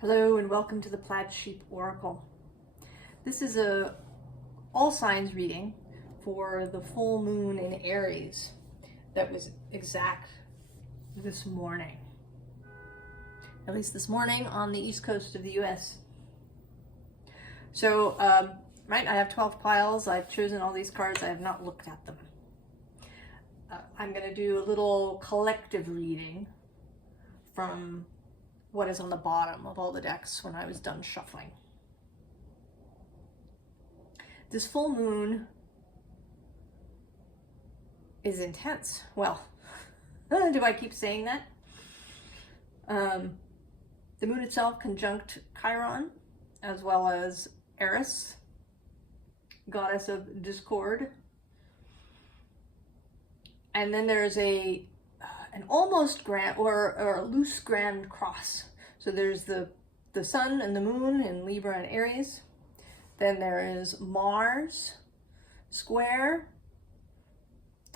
Hello and welcome to the Plaid Sheep Oracle. This is a all signs reading for the full moon in Aries that was exact this morning. At least this morning on the east coast of the US. So, right, I have 12 piles. I've chosen all these cards. I have not looked at them. I'm going to do a little collective reading from what is on the bottom of all the decks when I was done shuffling. This full moon is intense. Well, do I keep saying that? The moon itself conjunct Chiron, as well as Aries, goddess of discord. And then there's an almost grand or a loose grand cross. So there's the sun and the moon in Libra and Aries. Then there is Mars square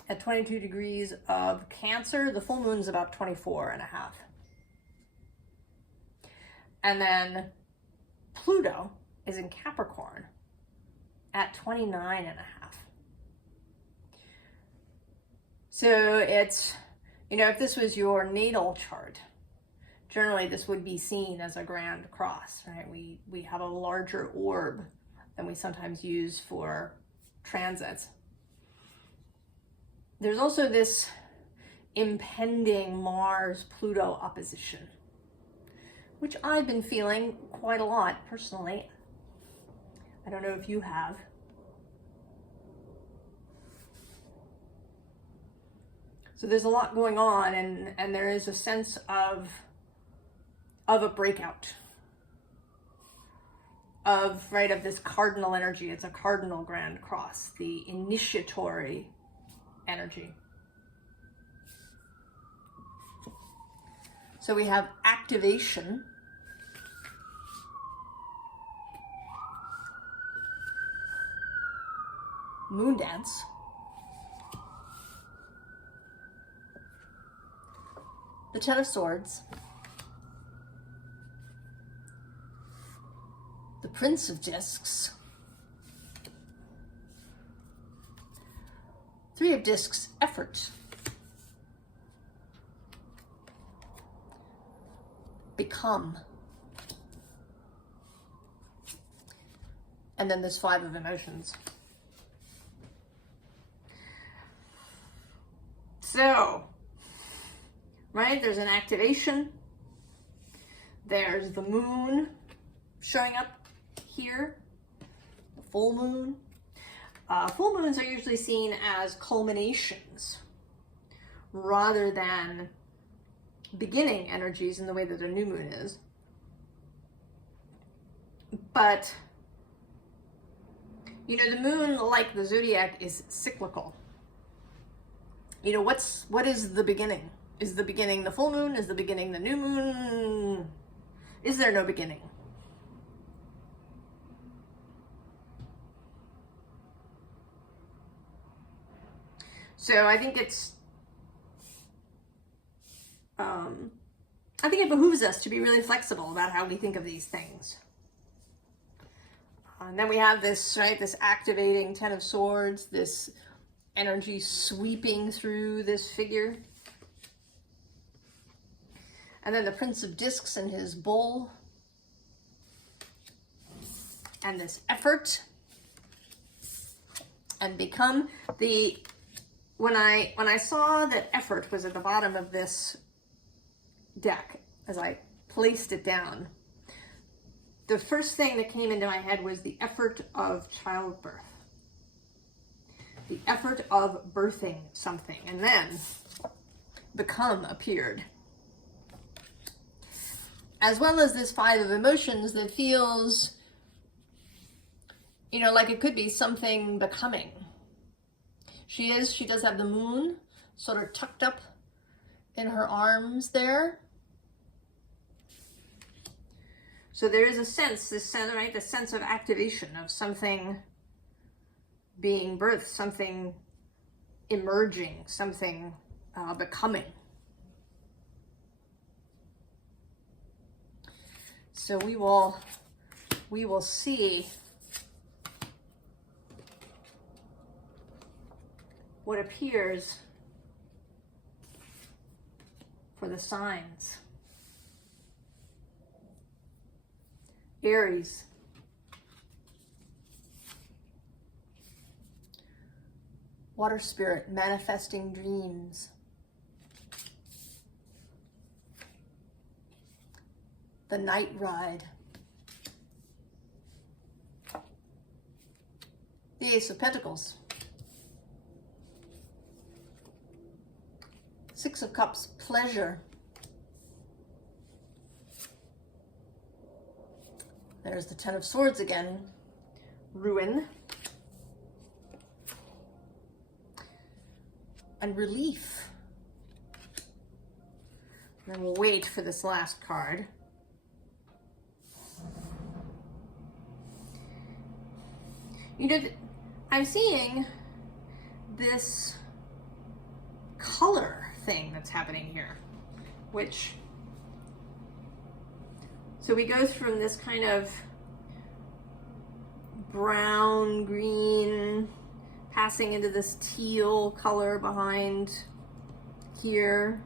at 22 degrees of Cancer. The full moon is about 24.5. And then Pluto is in Capricorn at 29.5. So it's, you know, if this was your natal chart, generally this would be seen as a grand cross, right? We have a larger orb than we sometimes use for transits. There's also this impending Mars-Pluto opposition, which I've been feeling quite a lot personally. I don't know if you have. So there's a lot going on, and there is a sense of a breakout of this cardinal energy. It's a cardinal grand cross, the initiatory energy. So we have activation, moon dance, the Ten of Swords, the Prince of Discs, Three of Discs, effort, become, and then there's Five of Emotions. So, right, there's an activation, there's the moon showing up here, the full moon. Full moons are usually seen as culminations rather than beginning energies in the way that a new moon is. But, you know, the moon, like the zodiac, is cyclical. You know, what is the beginning? Is the beginning the full moon? Is the beginning the new moon? Is there no beginning? So I think it behooves us to be really flexible about how we think of these things. And then we have this, right, this activating Ten of Swords, this energy sweeping through this figure. And then the Prince of Discs and his bull. And this effort. And become. When I saw that effort was at the bottom of this deck, as I placed it down, the first thing that came into my head was the effort of childbirth. The effort of birthing something. And then become appeared. As well as this Five of Emotions that feels, you know, like it could be something becoming. She does have the moon sort of tucked up in her arms there. So there is a sense, right, the sense of activation of something being birthed, something emerging, something becoming. So we will see what appears for the signs. Aries. Water spirit, manifesting dreams. The night ride. The Ace of Pentacles. Six of Cups, pleasure. There's the Ten of Swords again, ruin. And relief. And then we'll wait for this last card. You know, I'm seeing this color thing that's happening here, which, so we go from this kind of brown, green, passing into this teal color behind here,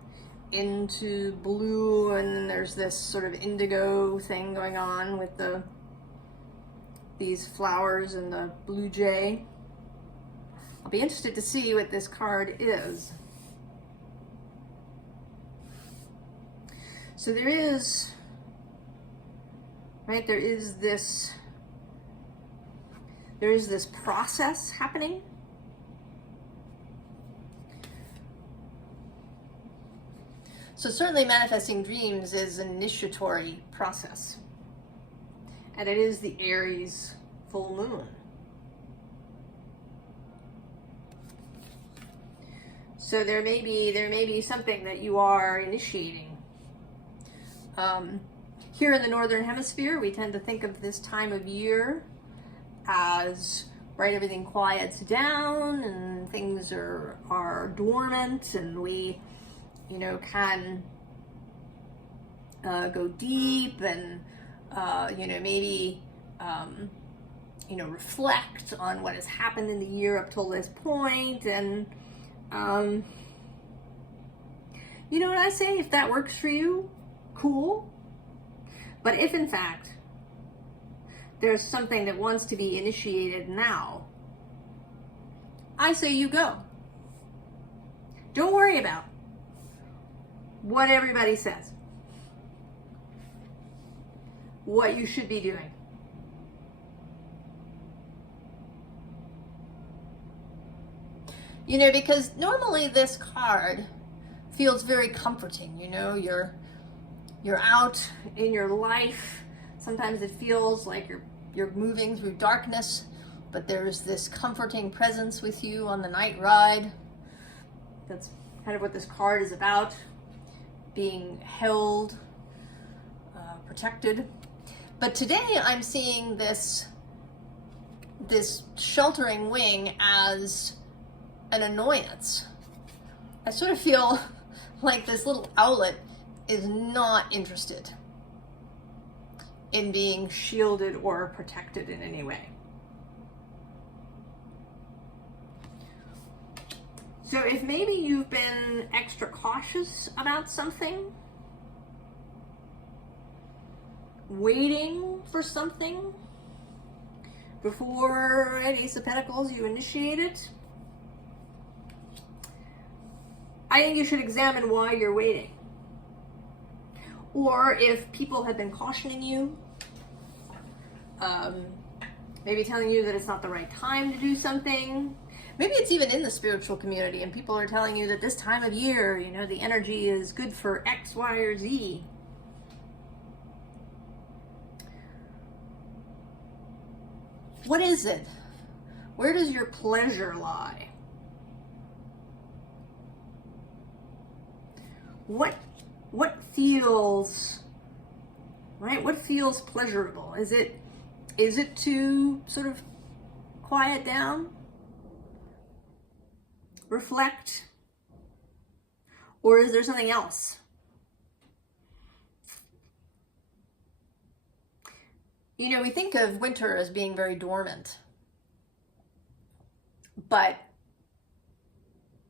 into blue, and then there's this sort of indigo thing going on with these flowers and the blue jay. I'll be interested to see what this card is. So there is, right, there is this process happening. So certainly manifesting dreams is an initiatory process. And it is the Aries full moon. So there may be something that you are initiating. Here in the Northern Hemisphere, we tend to think of this time of year as, right, everything quiets down and things are dormant, and we, you know, can go deep and, you know, maybe, you know, reflect on what has happened in the year up till this point. And, you know what I say? If that works for you, cool. But if in fact there's something that wants to be initiated now, I say you go. Don't worry about what everybody says, what you should be doing. You know, because normally this card feels very comforting. You know, you're out in your life. Sometimes it feels like you're moving through darkness, but there's this comforting presence with you on the night ride. That's kind of what this card is about. Being held, protected. But today I'm seeing this sheltering wing as an annoyance. I sort of feel like this little owlet is not interested in being shielded or protected in any way. So if maybe you've been extra cautious about something, waiting for something before at Ace of Pentacles you initiate it, I think you should examine why you're waiting. Or if people have been cautioning you, maybe telling you that it's not the right time to do something. Maybe it's even in the spiritual community and people are telling you that this time of year, you know, the energy is good for X, Y, or Z. What is it? Where does your pleasure lie? What feels, right? What feels pleasurable? Is it to sort of quiet down, reflect, or is there something else? You know, we think of winter as being very dormant, but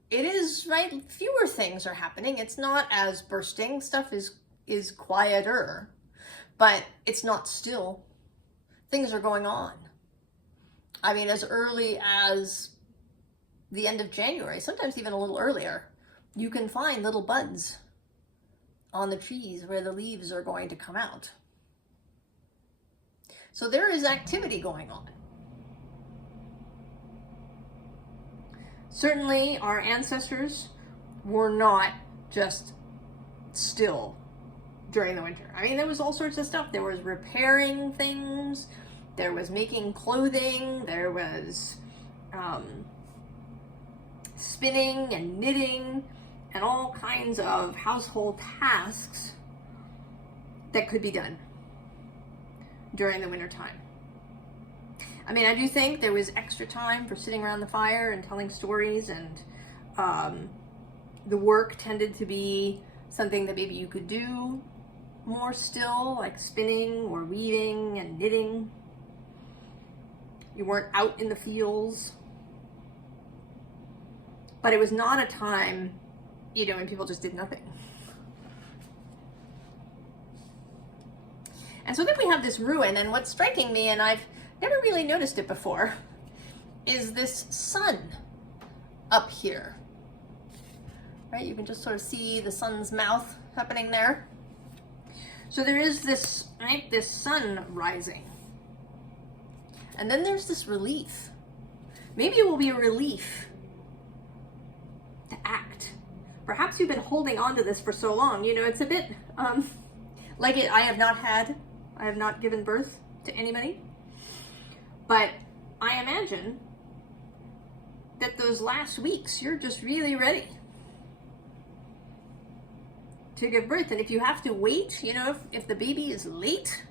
it is, right? Fewer things are happening. It's not as bursting. Stuff is quieter, but it's not still. Things are going on. I mean, as early as the end of January, sometimes even a little earlier, you can find little buds on the trees where the leaves are going to come out. So there is activity going on. Certainly our ancestors were not just still during the winter. I mean, there was all sorts of stuff. There was repairing things, there was making clothing, there was spinning and knitting and all kinds of household tasks that could be done during the winter time. I mean, I do think there was extra time for sitting around the fire and telling stories, and the work tended to be something that maybe you could do more still, like spinning or weaving and knitting. You weren't out in the fields. But it was not a time, you know, when people just did nothing. And so then we have this ruin, and what's striking me, and I've never really noticed it before, is this sun up here. Right? You can just sort of see the sun's mouth happening there. So there is this, right, this sun rising. And then there's this relief. Maybe it will be a relief to act. Perhaps you've been holding on to this for so long. You know, it's a bit like it. I have not given birth to anybody. But I imagine that those last weeks, you're just really ready to give birth. And if you have to wait, you know, if the baby is late,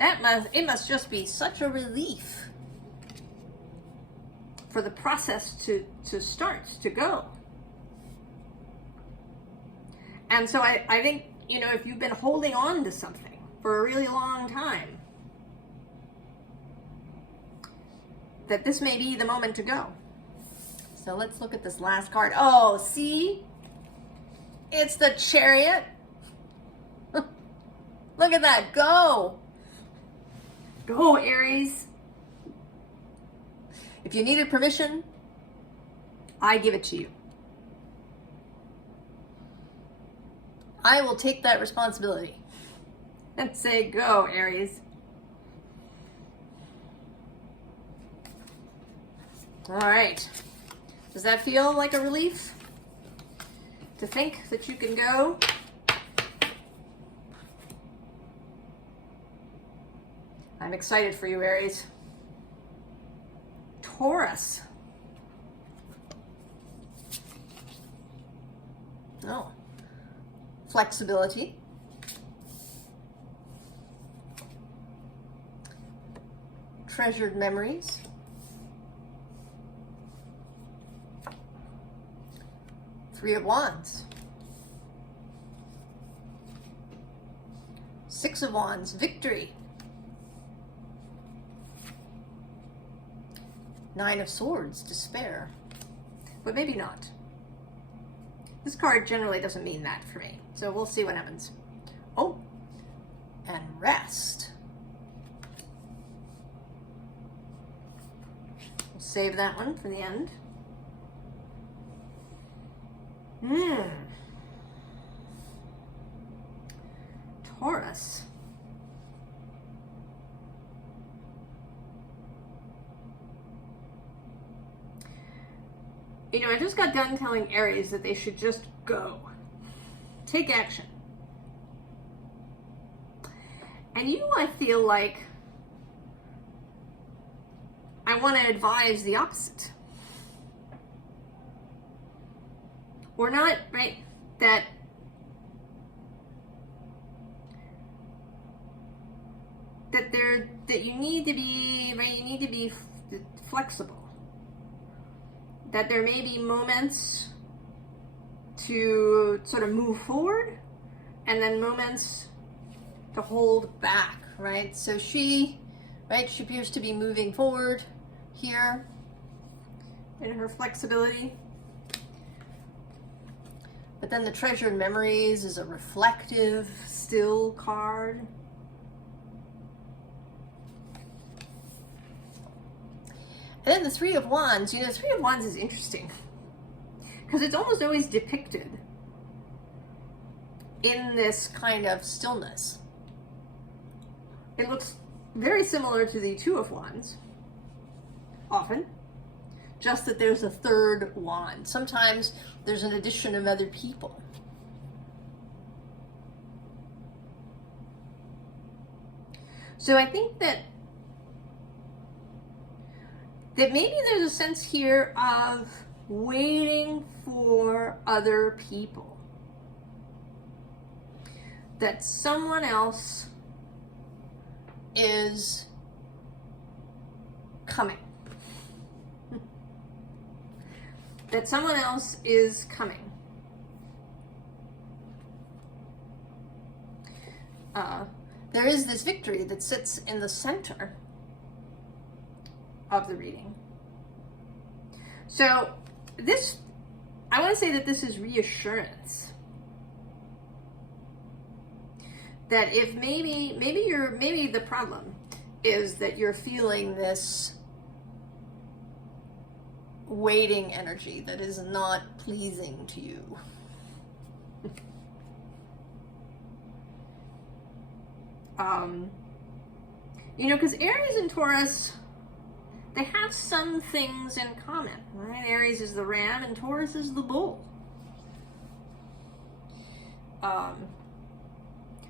it must just be such a relief for the process to start, to go. And so I think, you know, if you've been holding on to something for a really long time, that this may be the moment to go. So let's look at this last card. Oh, see? It's the Chariot. Look at that. Go. Go, Aries. If you needed permission, I give it to you. I will take that responsibility and say, go, Aries. All right. Does that feel like a relief? To think that you can go? I'm excited for you, Aries. Taurus. Oh. Flexibility. Treasured memories. Three of Wands. Six of Wands, victory. Nine of Swords, despair. But maybe not. This card generally doesn't mean that for me. So we'll see what happens. Oh, and rest. We'll save that one for the end. Taurus. You know, I just got done telling Aries that they should just go. Take action. And you, I feel like I want to advise the opposite. Or not, right? That you need to be, right? You need to be flexible. That there may be moments to sort of move forward, and then moments to hold back, right? So she appears to be moving forward here in her flexibility. But then the treasured memories is a reflective, still card. And then the Three of Wands, you know, the Three of Wands is interesting because it's almost always depicted in this kind of stillness. It looks very similar to the Two of Wands, often, just that there's a third wand. Sometimes there's an addition of other people. So I think that maybe there's a sense here of waiting for other people. That someone else is coming. That someone else is coming. There is this victory that sits in the center of the reading. So this, I want to say that this is reassurance. That if maybe the problem is that you're feeling this waiting energy that is not pleasing to you. You know, because Aries and Taurus, they have some things in common, right? Aries is the ram and Taurus is the bull.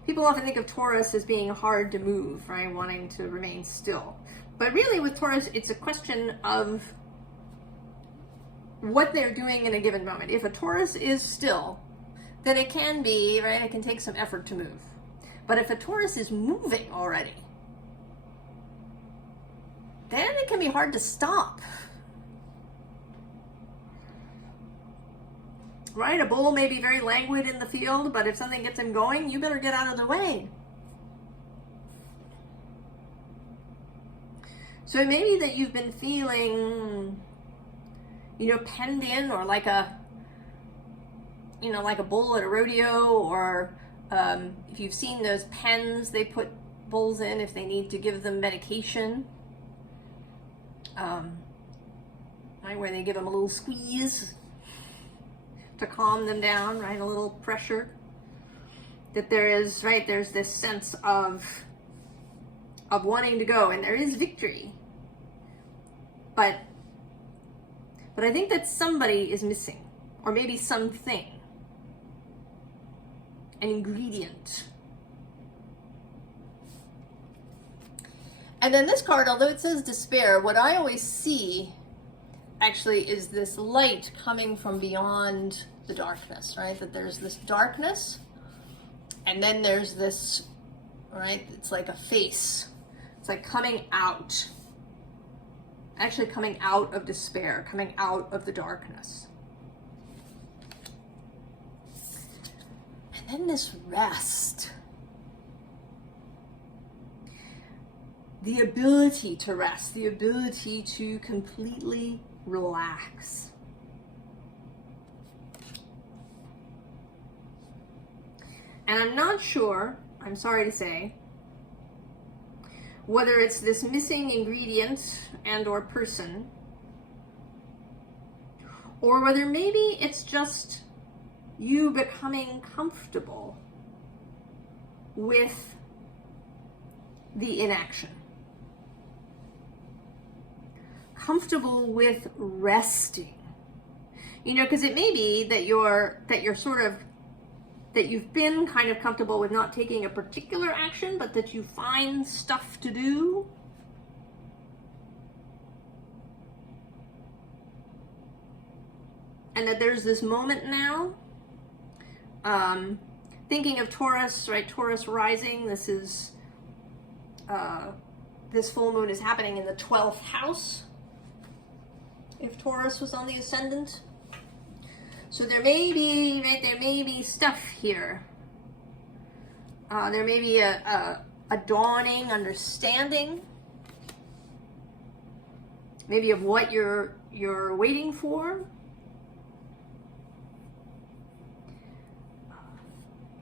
People often think of Taurus as being hard to move, right? Wanting to remain still. But really with Taurus, it's a question of what they're doing in a given moment. If a Taurus is still, then it can be, right? It can take some effort to move. But if a Taurus is moving already, then it can be hard to stop. Right? A bull may be very languid in the field, but if something gets him going, you better get out of the way. So it may be that you've been feeling, you know, penned in, or like a bull at a rodeo, or if you've seen those pens they put bulls in if they need to give them medication, right, where they give them a little squeeze to calm them down, right, a little pressure. That there is, right, there's this sense of wanting to go, and there is victory. But I think that somebody is missing, or maybe something, an ingredient. And then this card, although it says despair, what I always see actually is this light coming from beyond the darkness, right? That there's this darkness, and then there's this, right? It's like a face. It's like coming out. Actually coming out of despair, coming out of the darkness. And then this rest. The ability to rest, the ability to completely relax. And I'm not sure, I'm sorry to say, whether it's this missing ingredient and or person, or whether maybe it's just you becoming comfortable with the inaction. Comfortable with resting. You know, because it may be that you've been kind of comfortable with not taking a particular action, but that you find stuff to do. And that there's this moment now. Thinking of Taurus, right? Taurus rising. This is, this full moon is happening in the 12th house. If Taurus was on the ascendant. So there may be, right, there may be stuff here There may be a dawning understanding, maybe of what you're waiting for.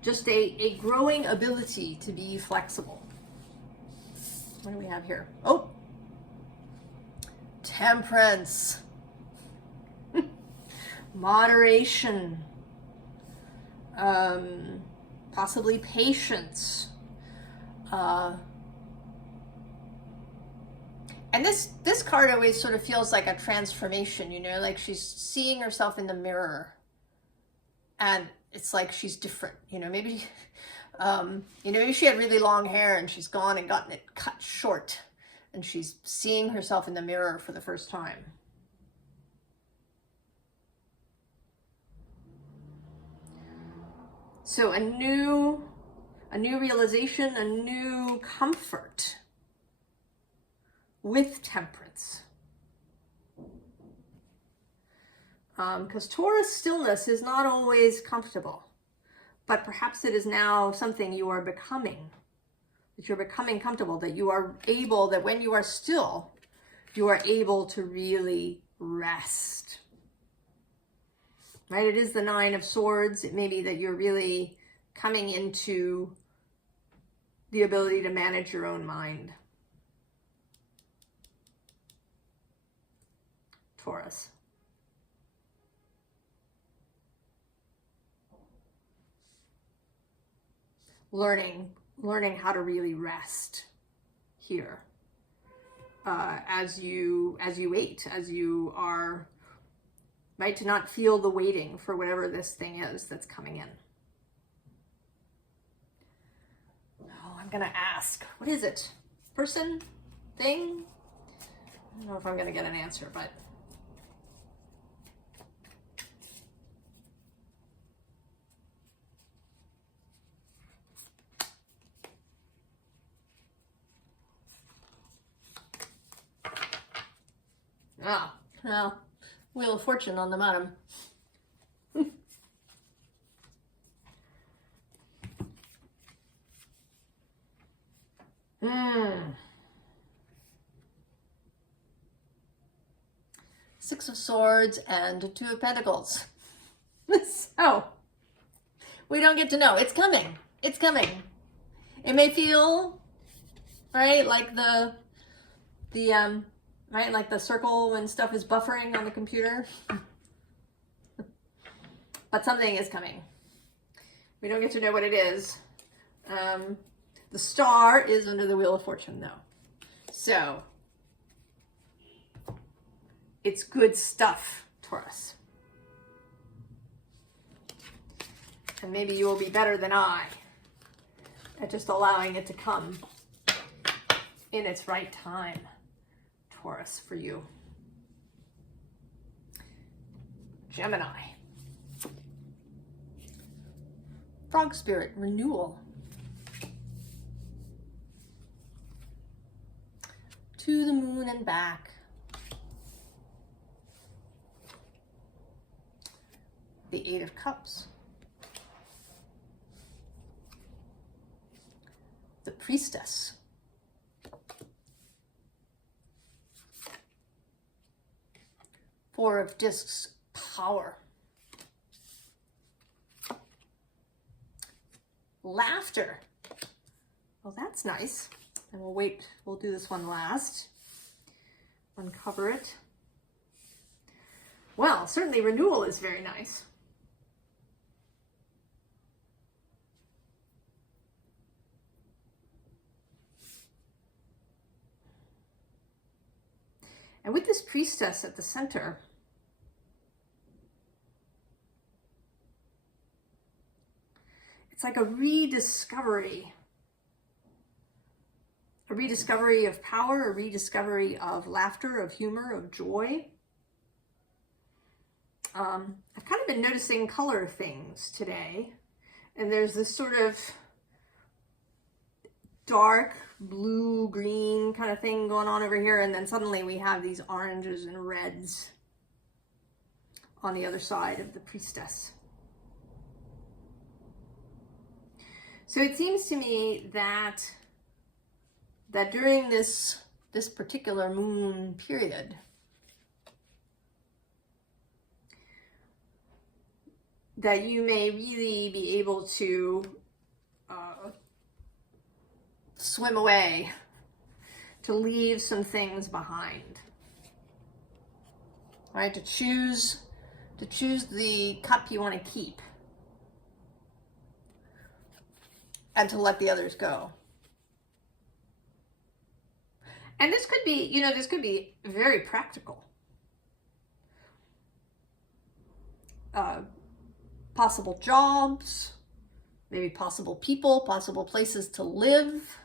Just a growing ability to be flexible. What do we have here? Oh, temperance, moderation, possibly patience. And this card always sort of feels like a transformation, you know, like she's seeing herself in the mirror. And it's like she's different, you know, maybe, maybe she had really long hair and she's gone and gotten it cut short and she's seeing herself in the mirror for the first time. So a new realization, a new comfort with temperance. Because Taurus stillness is not always comfortable, but perhaps it is now something you are becoming, that you're becoming comfortable, that you are able, that when you are still, you are able to really rest. Right? It is the Nine of Swords. It may be that you're really coming into the ability to manage your own mind. Taurus. Learning how to really rest here as you wait, as you are, right, to not feel the waiting for whatever this thing is that's coming in. Oh, I'm gonna ask, what is it? Person? Thing? I don't know if I'm gonna get an answer, but well, Wheel of Fortune on the bottom. Six of Swords and Two of Pentacles. So, we don't get to know. It's coming. It's coming. It may feel, right, like right, like the circle when stuff is buffering on the computer. But something is coming. We don't get to know what it is. The star is under the Wheel of Fortune, though. So, it's good stuff, Taurus. And maybe you will be better than I at just allowing it to come in its right time, Taurus, for you. Gemini. Frog Spirit, renewal. To the moon and back. The Eight of Cups. The Priestess. Four of Discs, power. Laughter. Well, that's nice. And we'll wait, we'll do this one last. Uncover it. Well, certainly renewal is very nice. And with this Priestess at the center, it's like a rediscovery of power, a rediscovery of laughter, of humor, of joy. I've kind of been noticing color things today, and there's this sort of dark blue green kind of thing going on over here, and then suddenly we have these oranges and reds on the other side of the Priestess. So it seems to me that during this particular moon period, that you may really be able to swim away, to leave some things behind, right? To choose the cup you want to keep, and to let the others go. And this could be, you know, this could be very practical. Possible jobs, maybe possible people, possible places to live,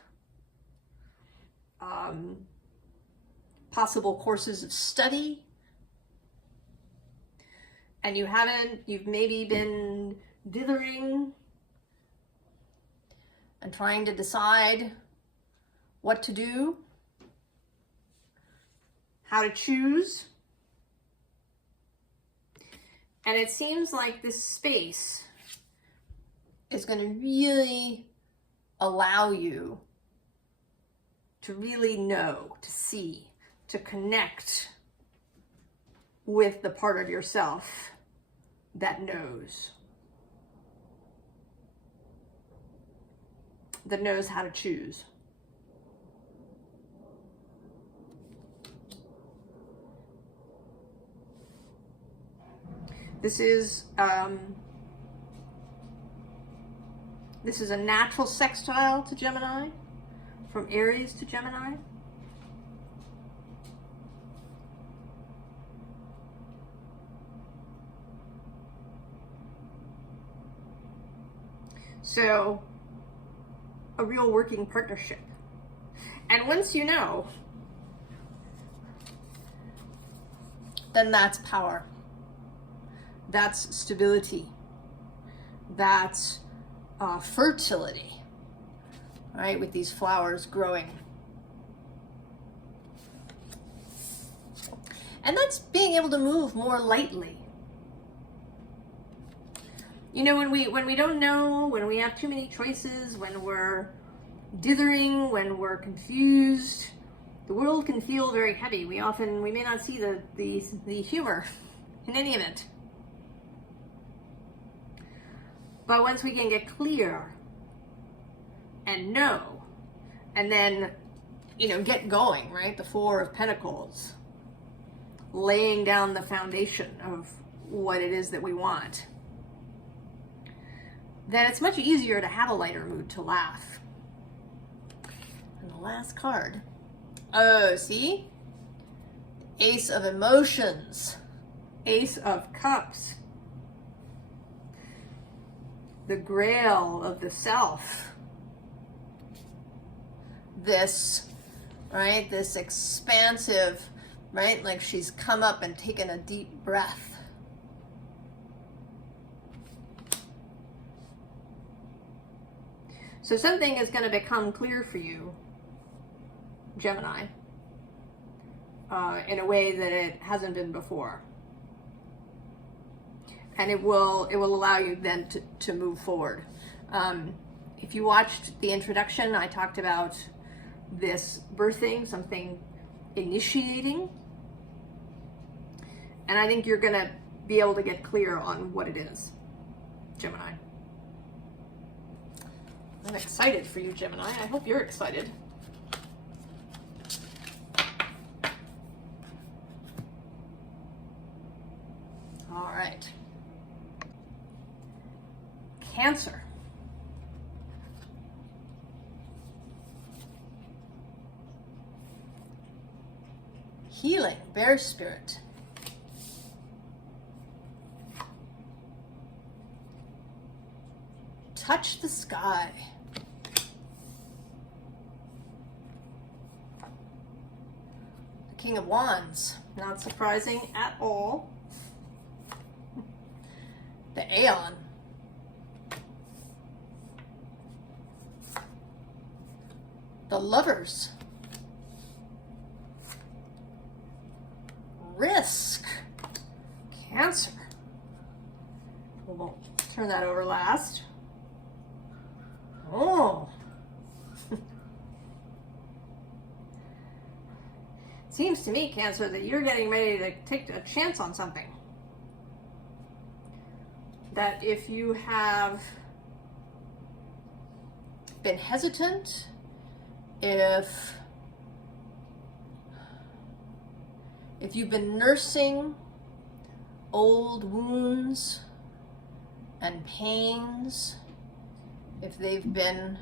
possible courses of study. And you've maybe been dithering and trying to decide what to do, how to choose. And it seems like this space is going to really allow you to really know, to see, to connect with the part of yourself that knows how to choose. This is a natural sextile to Gemini, from Aries to Gemini. So, a real working partnership. And once you know, then that's power. That's stability. That's fertility, right? With these flowers growing. And that's being able to move more lightly. You know, when we don't know, when we have too many choices, when we're dithering, when we're confused, the world can feel very heavy. We may not see the humor in any of it. But once we can get clear and know, and then, you know, get going, right? The Four of Pentacles, laying down the foundation of what it is that we want, then it's much easier to have a lighter mood, to laugh. And the last card. Oh, see? Ace of Emotions. Ace of Cups. The Grail of the Self. This, right? This expansive, right? Like she's come up and taken a deep breath. So something is going to become clear for you, Gemini, in a way that it hasn't been before. And it will allow you then to move forward. If you watched the introduction, I talked about this birthing, something initiating. And I think you're going to be able to get clear on what it is, Gemini. I'm excited for you, Gemini. I hope you're excited. All right. Cancer. Healing, Bear Spirit. Touch the Sky. The King of Wands. Not surprising at all. The Aeon. The Lovers. Risk. Cancer. We'll turn that over last. Oh. Seems to me, Cancer, that you're getting ready to take a chance on something. That if you have been hesitant, if you've been nursing old wounds and pains, if they've been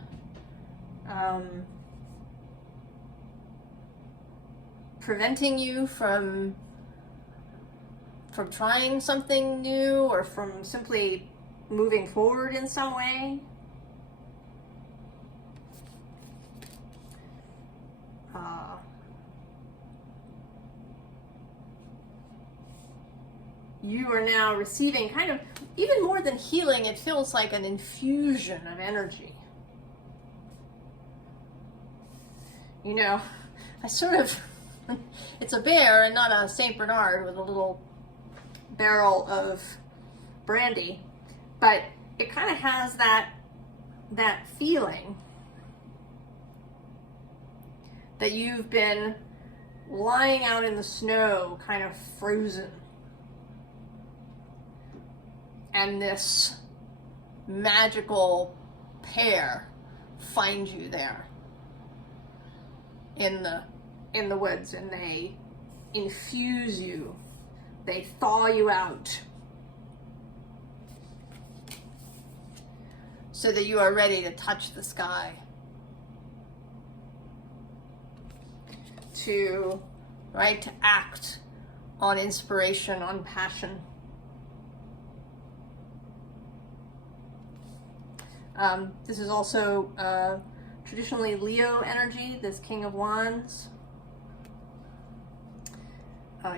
preventing you from trying something new or from simply moving forward in some way, you are now receiving kind of, even more than healing, it feels like an infusion of energy. You know, I sort of, it's a bear and not a Saint Bernard with a little barrel of brandy, but it kind of has that feeling that you've been lying out in the snow, kind of frozen, and this magical pair finds you there in the woods, and they infuse you, they thaw you out so that you are ready to touch the sky, to act on inspiration, on passion. This is also traditionally Leo energy, this King of Wands.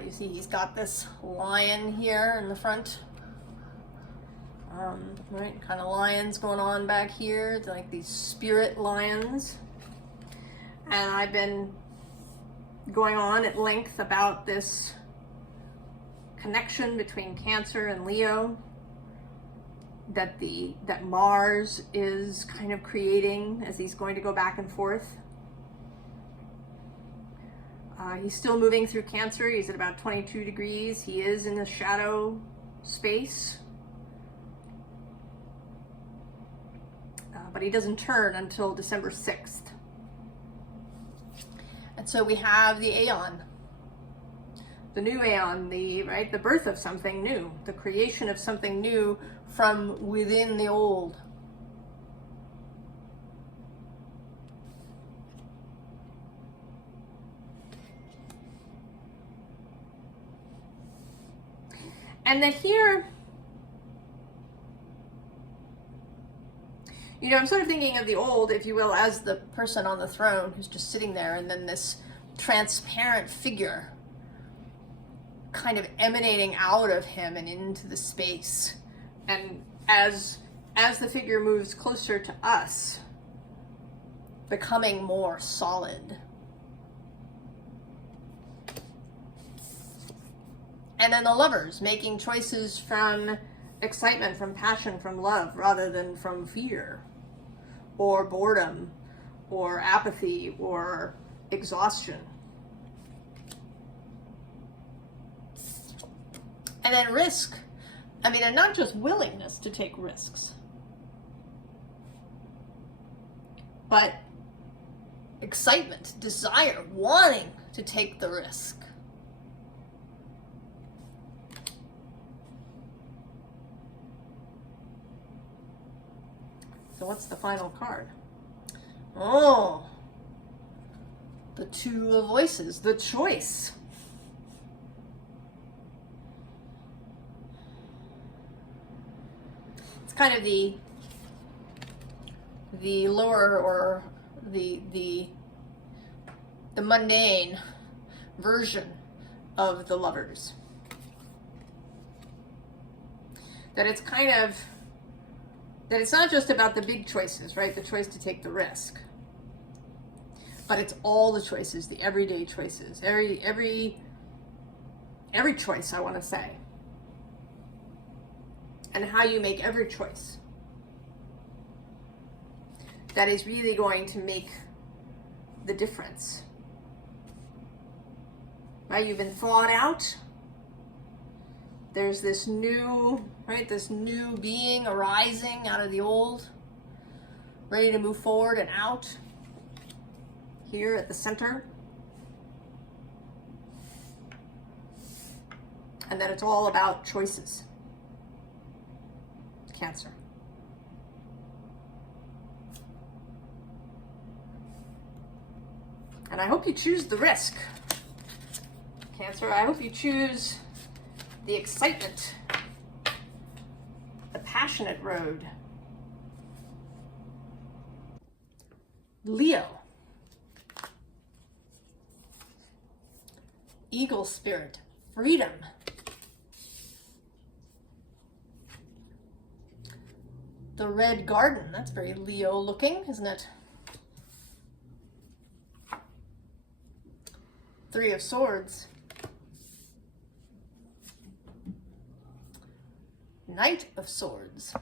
You see he's got this lion here in the front. Right, kind of lions going on back here, like these spirit lions. And I've been going on at length about this connection between Cancer and Leo that Mars is kind of creating as he's going to go back and forth. He's still moving through Cancer. He's at about 22 degrees. He is in the shadow space. But he doesn't turn until December 6th. And so we have the Aeon, the new Aeon, the birth of something new, the creation of something new from within the old. And that here, you know, I'm sort of thinking of the old, if you will, as the person on the throne who's just sitting there, and then this transparent figure kind of emanating out of him and into the space. And as the figure moves closer to us, becoming more solid. And then the lovers making choices from excitement, from passion, from love, rather than from fear or boredom or apathy or exhaustion. And then risk. I mean, and not just willingness to take risks, but excitement, desire, wanting to take the risk. So what's the final card? Oh, the Two of Voices, the choice. It's kind of the lower, or the mundane version of the Lovers. That it's kind of, that it's not just about the big choices, right? The choice to take the risk. But it's all the choices, the everyday choices, every choice, I want to say. And how you make every choice. that is really going to make the difference. Right? You've been thawed out. There's this new, right, this new being arising out of the old, ready to move forward and out here at the center. And that it's all about choices. Cancer. And I hope you choose the risk. Cancer, I hope you choose the excitement, the passionate road. Leo. Eagle spirit, freedom. The red garden, that's very Leo looking, isn't it? Three of Swords. Knight of Swords.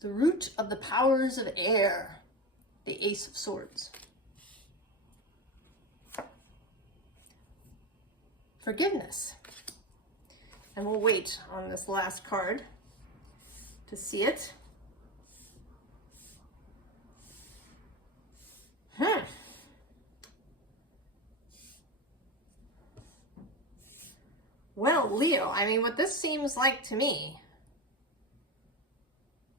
The root of the powers of air. The Ace of Swords. Forgiveness. And we'll wait on this last card to see it. Well, Leo, I mean, what this seems like to me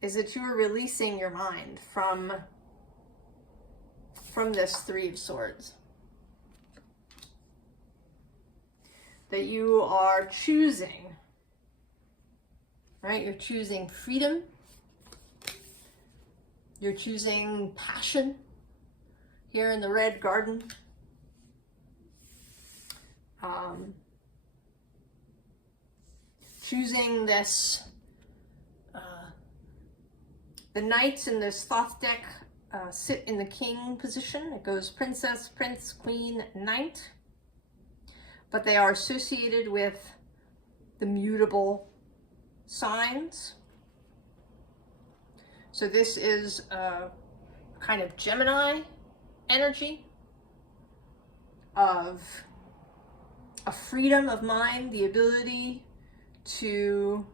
is that you are releasing your mind from this Three of Swords. That you are choosing, right? You're choosing freedom. You're choosing passion here in the red garden. Choosing this, the knights in this Thoth deck sit in the king position. It goes princess, prince, queen, knight. But they are associated with the mutable signs. So this is a kind of Gemini energy of a freedom of mind, the ability to,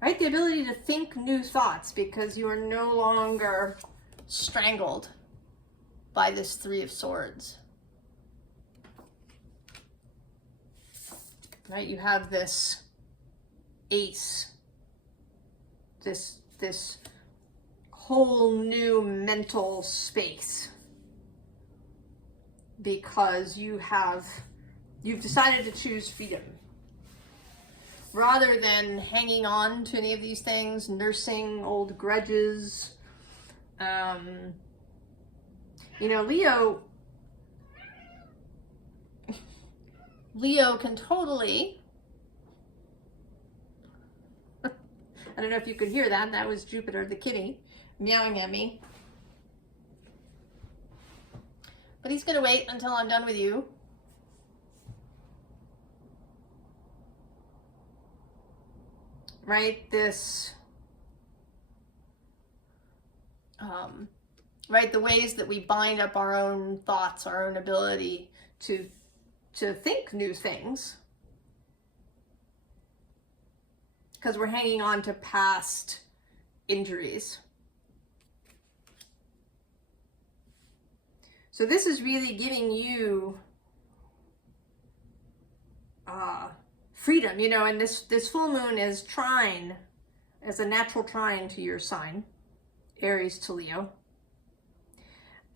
right, the ability to think new thoughts because you are no longer strangled by this Three of Swords. Right, you have this ace, this whole new mental space because you've decided to choose freedom rather than hanging on to any of these things, nursing old grudges. You know, Leo can totally, I don't know if you could hear that. That was Jupiter, the kitty, meowing at me. But he's going to wait until I'm done with you. Right? This, right? The ways that we bind up our own thoughts, our own ability to think new things. Because we're hanging on to past injuries. So this is really giving you freedom, you know, and this full moon is trine, as a natural trine to your sign, Aries to Leo.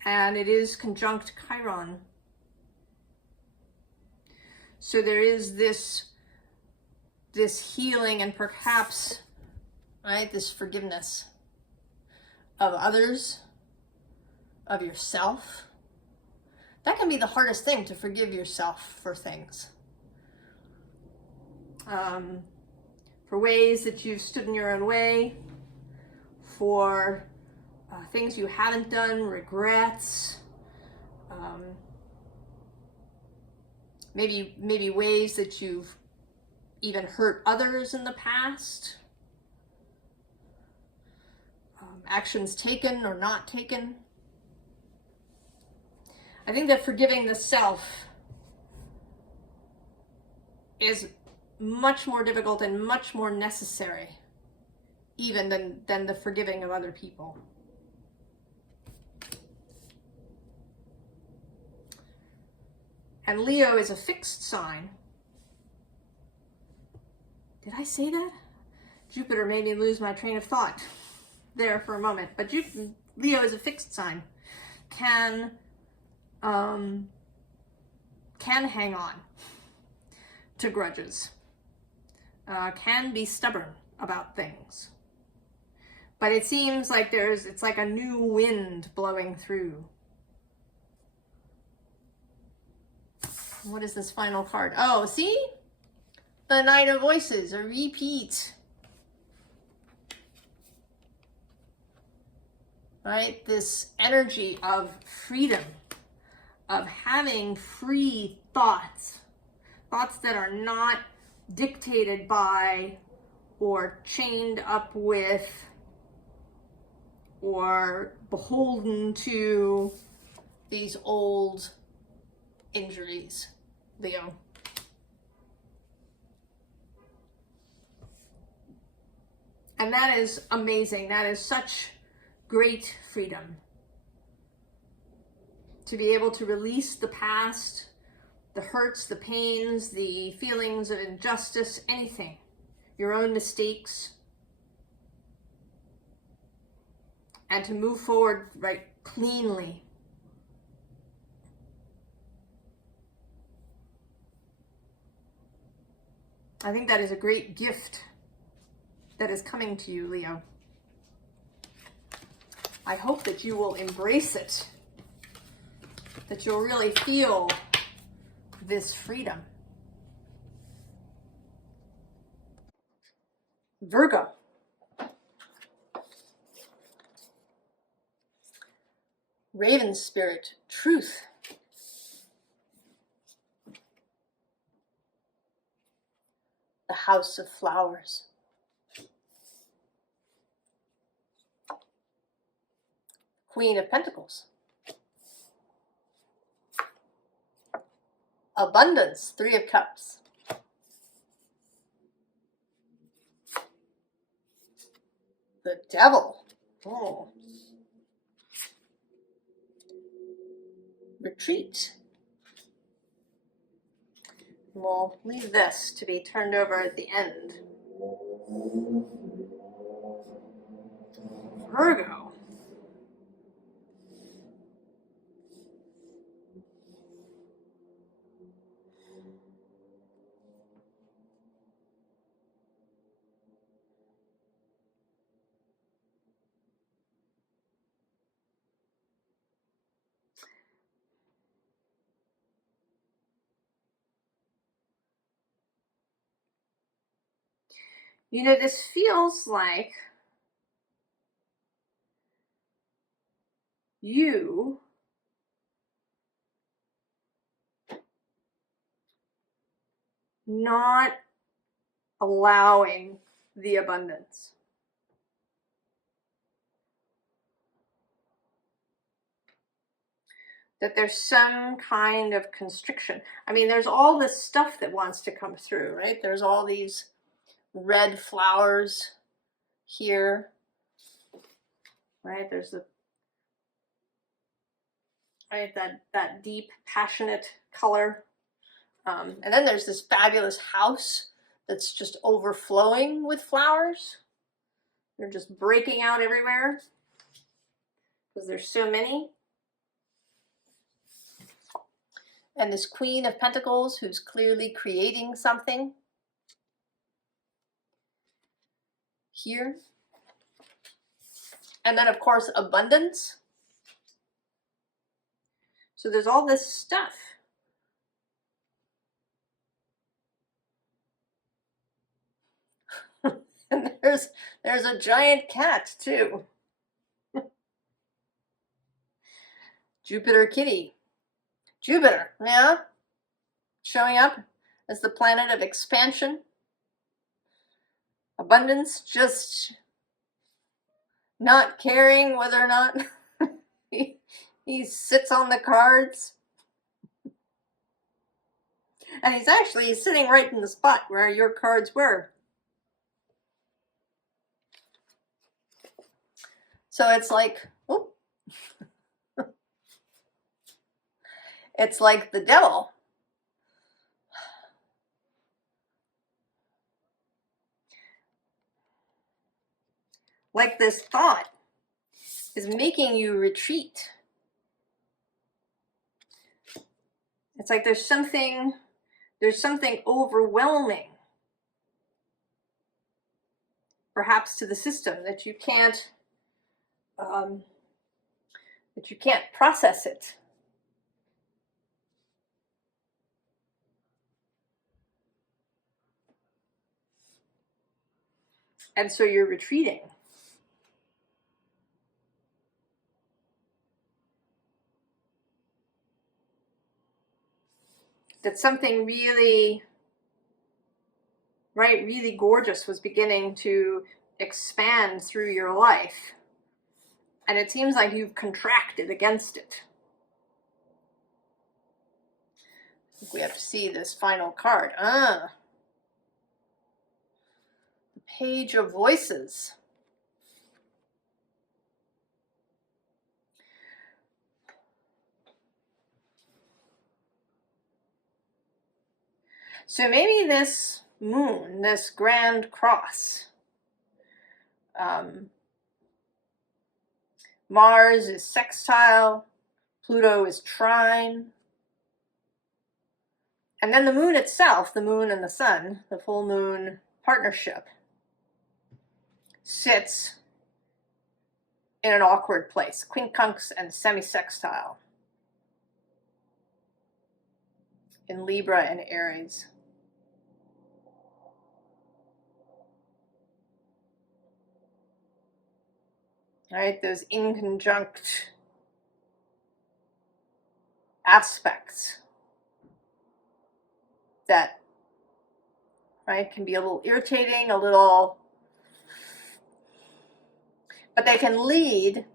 And it is conjunct Chiron. So there is this healing and perhaps, right, this forgiveness of others, of yourself. That can be the hardest thing, to forgive yourself for things. For ways that you've stood in your own way, for things you haven't done, regrets, maybe ways that you've even hurt others in the past. Actions taken or not taken. I think that forgiving the self is much more difficult and much more necessary even than the forgiving of other people. And Leo is a fixed sign. Did I say that? Jupiter made me lose my train of thought there for a moment. But Leo is a fixed sign. Can hang on to grudges. Can be stubborn about things. But it seems like it's like a new wind blowing through. What is this final card? Oh, see? The Knight of Voices, a repeat. Right? This energy of freedom, of having free thoughts. Thoughts that are not dictated by or chained up with or beholden to these old injuries, Leo. And that is amazing. That is such great freedom. To be able to release the past, the hurts, the pains, the feelings of injustice, anything, your own mistakes, and to move forward right cleanly. I think that is a great gift that is coming to you, Leo. I hope that you will embrace it, that you'll really feel this freedom. Virgo. Raven spirit, truth. The House of Flowers. Queen of Pentacles. Abundance, Three of Cups. The Devil. Oh. Retreat. We'll leave this to be turned over at the end. Virgo. You know, this feels like you not allowing the abundance. That there's some kind of constriction. I mean, there's all this stuff that wants to come through, right? There's all these red flowers here, right? There's the, right, that deep, passionate color. And then there's this fabulous house that's just overflowing with flowers. They're just breaking out everywhere because there's so many. And this Queen of Pentacles who's clearly creating something here. And then, of course, abundance. So there's all this stuff. And there's a giant cat, too. Jupiter kitty. Jupiter, yeah, showing up as the planet of expansion, Abundance, just not caring whether or not he sits on the cards. And he's actually sitting right in the spot where your cards were. So it's like, whoop. It's like the devil. Like this thought is making you retreat. It's like there's something overwhelming, perhaps to the system, that you can't process it. And so you're retreating. That something really, really gorgeous was beginning to expand through your life. And it seems like you've contracted against it. I think we have to see this final card. The Page of Voices. So maybe this moon, this grand cross, Mars is sextile, Pluto is trine, and then the moon itself, the moon and the sun, the full moon partnership, sits in an awkward place, quincunx and semi-sextile, in Libra and Aries. Right, those inconjunct aspects that, right, can be a little irritating, a little, but they can lead,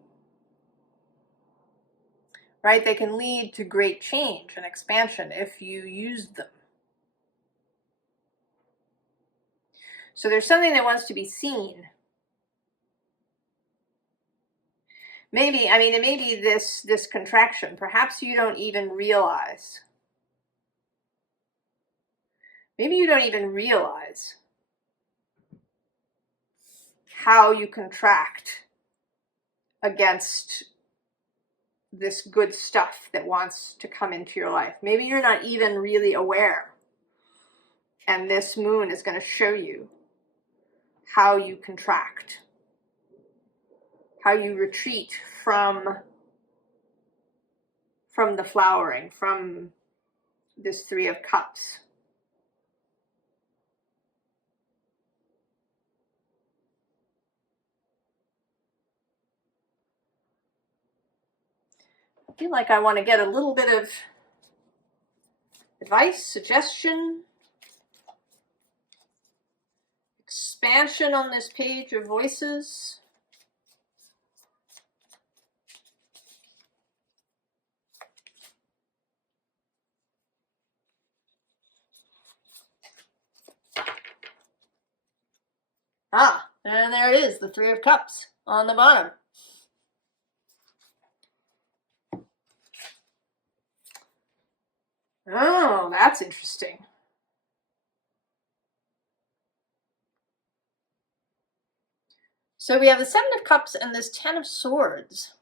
right, they can lead to great change and expansion if you use them. So there's something that wants to be seen. Maybe, I mean, it may be this contraction. Perhaps you don't even realize. Maybe you don't even realize how you contract against this good stuff that wants to come into your life. Maybe you're not even really aware. And this moon is going to show you how you contract, how you retreat from the flowering, from this Three of Cups. I feel like I want to get a little bit of advice, suggestion, expansion on this Page of Voices. And there it is, the Three of Cups on the bottom. Oh, that's interesting. So we have the Seven of Cups and this Ten of Swords.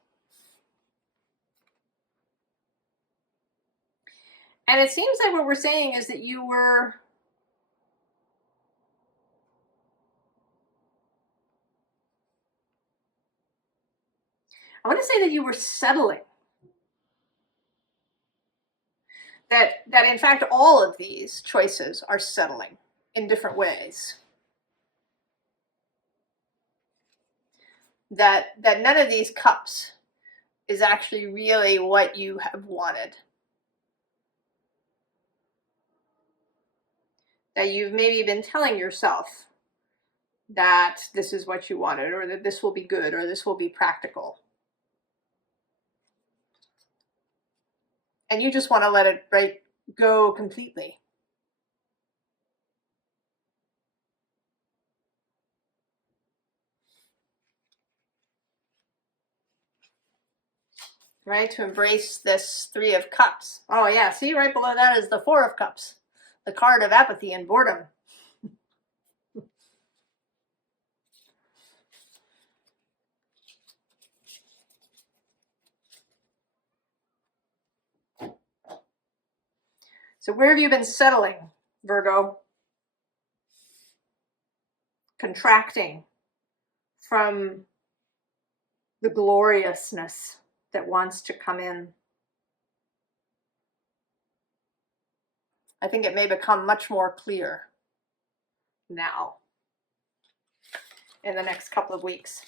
And it seems like what we're saying is that you were settling. That in fact all of these choices are settling in different ways. That none of these cups is actually really what you have wanted. That you've maybe been telling yourself that this is what you wanted, or that this will be good, or this will be practical. And you just want to let it go completely. Right? To embrace this Three of Cups. Oh yeah, see, right below that is the Four of Cups, the card of apathy and boredom. So where have you been settling, Virgo? Contracting from the gloriousness that wants to come in. I think it may become much more clear now in the next couple of weeks.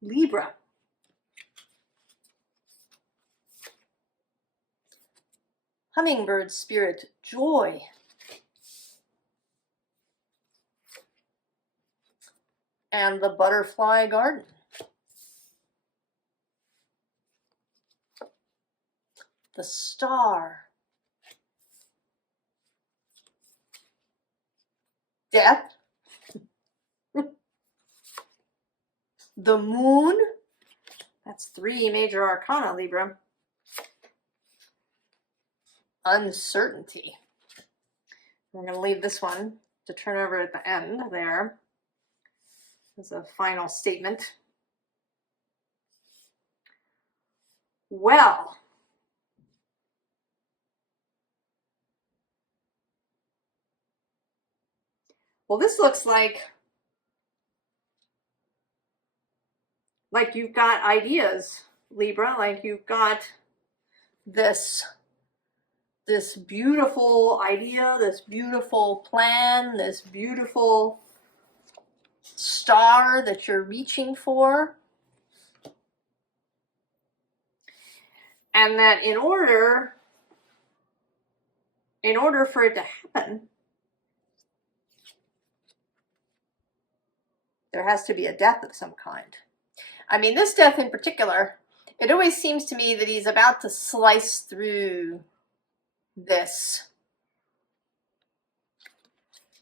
Libra. Hummingbird spirit, joy. And the butterfly garden. The star. Death. The moon. That's 3 major arcana, Libra. Uncertainty. We're going to leave this one to turn over at the end there as a final statement. Well, this looks like you've got ideas, Libra, like you've got this beautiful idea, this beautiful plan, this beautiful star that you're reaching for. And that in order for it to happen, there has to be a death of some kind. I mean, this death in particular, it always seems to me that he's about to slice through this,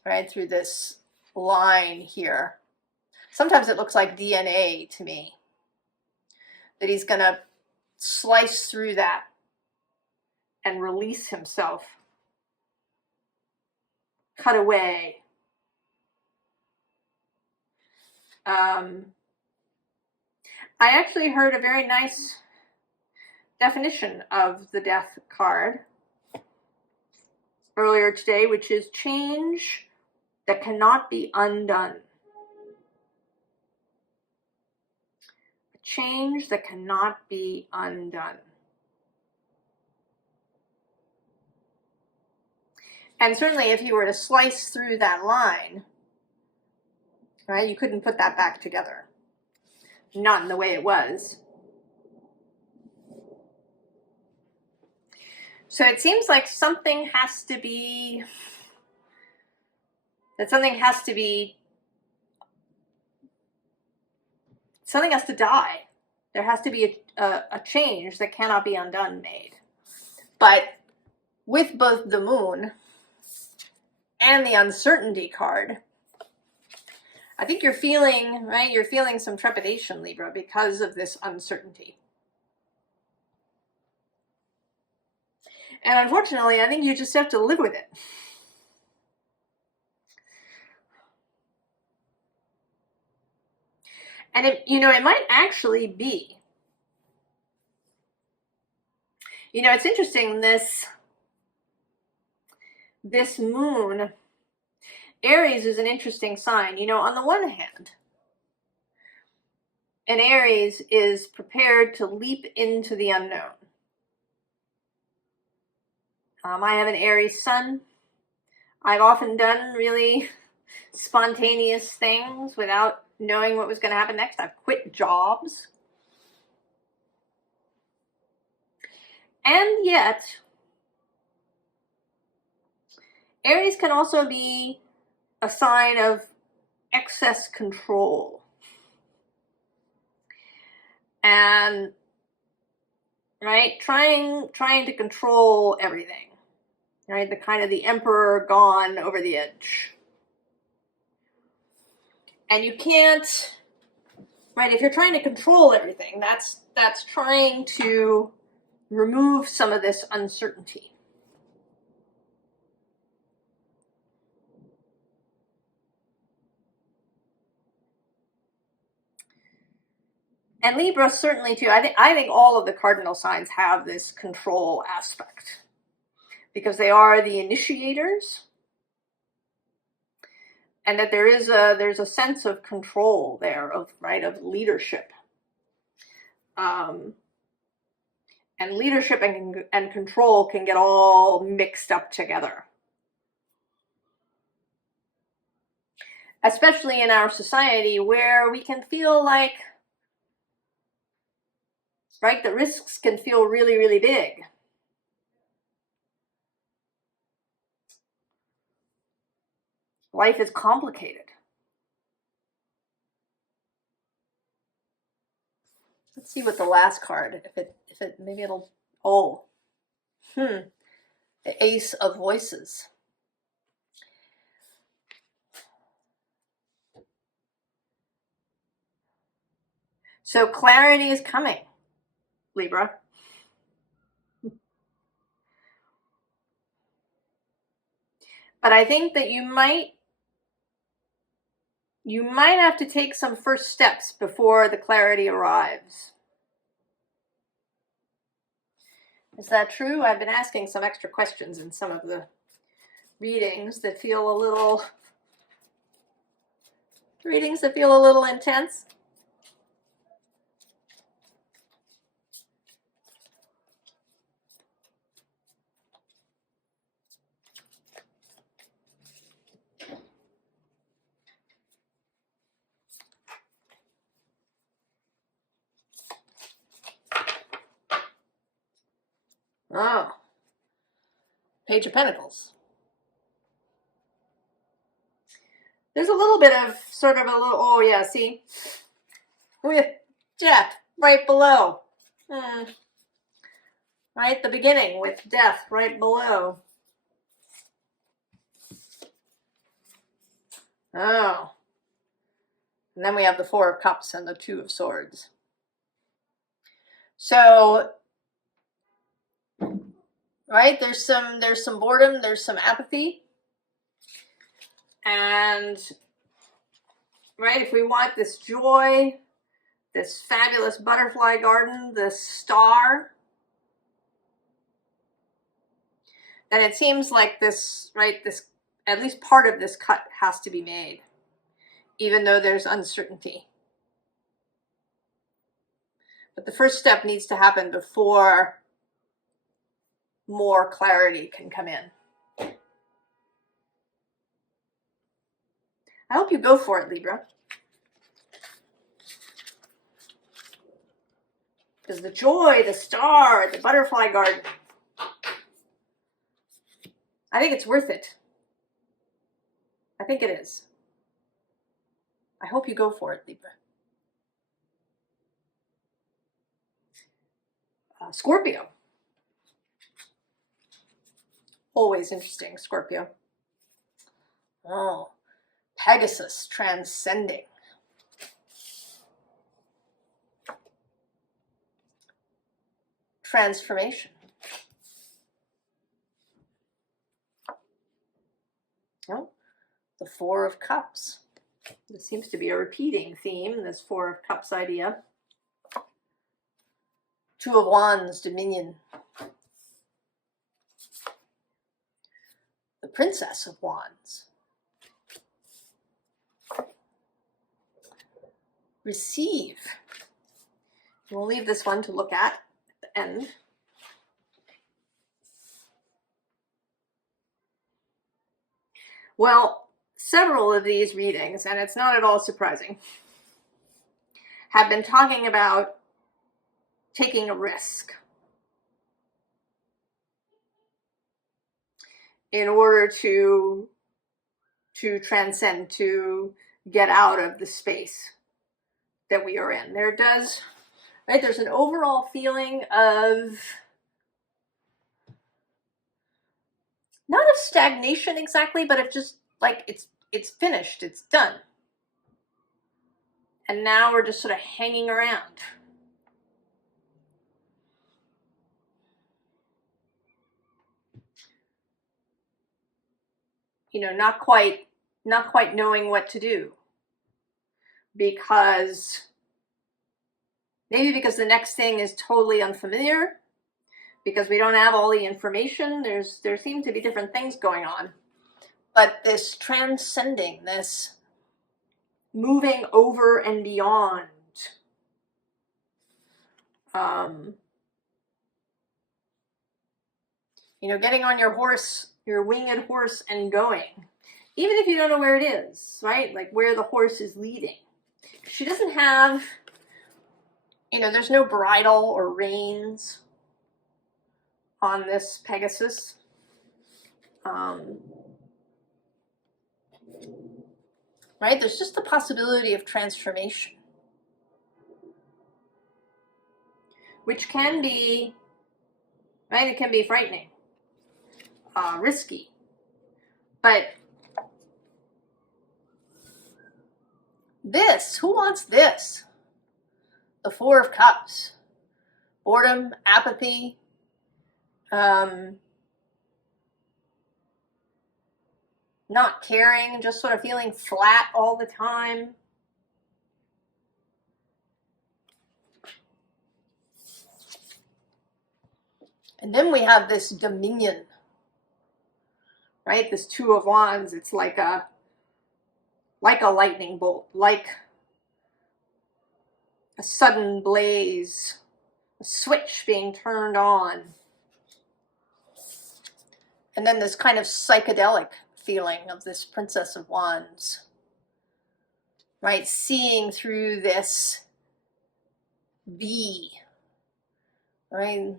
right, through this line here. Sometimes it looks like DNA to me, that he's going to slice through that and release himself, cut away. I actually heard a very nice definition of the death card earlier today, which is change that cannot be undone. A change that cannot be undone. And certainly if you were to slice through that line, right, you couldn't put that back together. Not in the way it was. So it seems like something has to die. There has to be a change that cannot be undone made. But with both the moon and the uncertainty card, I think you're feeling, right, you're feeling some trepidation, Libra, because of this uncertainty. And unfortunately, I think you just have to live with it. And it might actually be. It's interesting, this moon, Aries is an interesting sign. On the one hand, an Aries is prepared to leap into the unknown. I have an Aries sun. I've often done really spontaneous things without knowing what was going to happen next. I've quit jobs. And yet, Aries can also be a sign of excess control. And, right, trying to control everything. Right, the kind of the emperor gone over the edge. And you can't, right, if you're trying to control everything, that's trying to remove some of this uncertainty. And Libra certainly too. I think all of the cardinal signs have this control aspect because they are the initiators, and that there's a sense of control there, of leadership. And leadership and control can get all mixed up together. Especially in our society where we can feel like, right, the risks can feel really, really big. Life is complicated. Let's see what the last card, if it maybe it'll, the Ace of Voices. So clarity is coming, Libra. But I think that you might have to take some first steps before the clarity arrives. Is that true? I've been asking some extra questions in some of the readings that feel a little intense. Oh, Page of Pentacles. There's a little bit of oh yeah, see? With death right below. Right at the beginning with death right below. Oh. And then we have the Four of Cups and the Two of Swords. So, right, there's some boredom, there's some apathy. And, right, if we want this joy, this fabulous butterfly garden, this star, then it seems like this, right, this, at least part of this cut has to be made, even though there's uncertainty. But the first step needs to happen before more clarity can come in. I hope you go for it, Libra. Because the joy, the star, the butterfly garden, I think it's worth it. I think it is. I hope you go for it, Libra. Scorpio. Always interesting, Scorpio. Oh, Pegasus transcending. Transformation. Oh, the Four of Cups. This seems to be a repeating theme, this Four of Cups idea. Two of Wands, Dominion. The Princess of Wands. Receive. We'll leave this one to look at the end. Well, several of these readings, and it's not at all surprising, have been talking about taking a risk in order to transcend, to get out of the space that we are in. There does, right? There's an overall feeling of not of stagnation exactly, but of just like it's finished, it's done. And now we're just sort of hanging around. You know, not quite knowing what to do. Because maybe because the next thing is totally unfamiliar, because we don't have all the information. There seem to be different things going on. But this transcending, this moving over and beyond, you know, getting on your horse, your winged horse, and going, even if you don't know where it is, right? Like where the horse is leading. She doesn't have, you know, there's no bridle or reins on this Pegasus. Right? There's just the possibility of transformation, which can be, right? It can be frightening, risky, but this, who wants this? The Four of Cups, boredom, apathy, not caring, just sort of feeling flat all the time. And then we have this dominion, right? This Two of Wands. It's like a lightning bolt, like a sudden blaze, a switch being turned on. And then this kind of psychedelic feeling of this Princess of Wands, right? Seeing through this bee, right?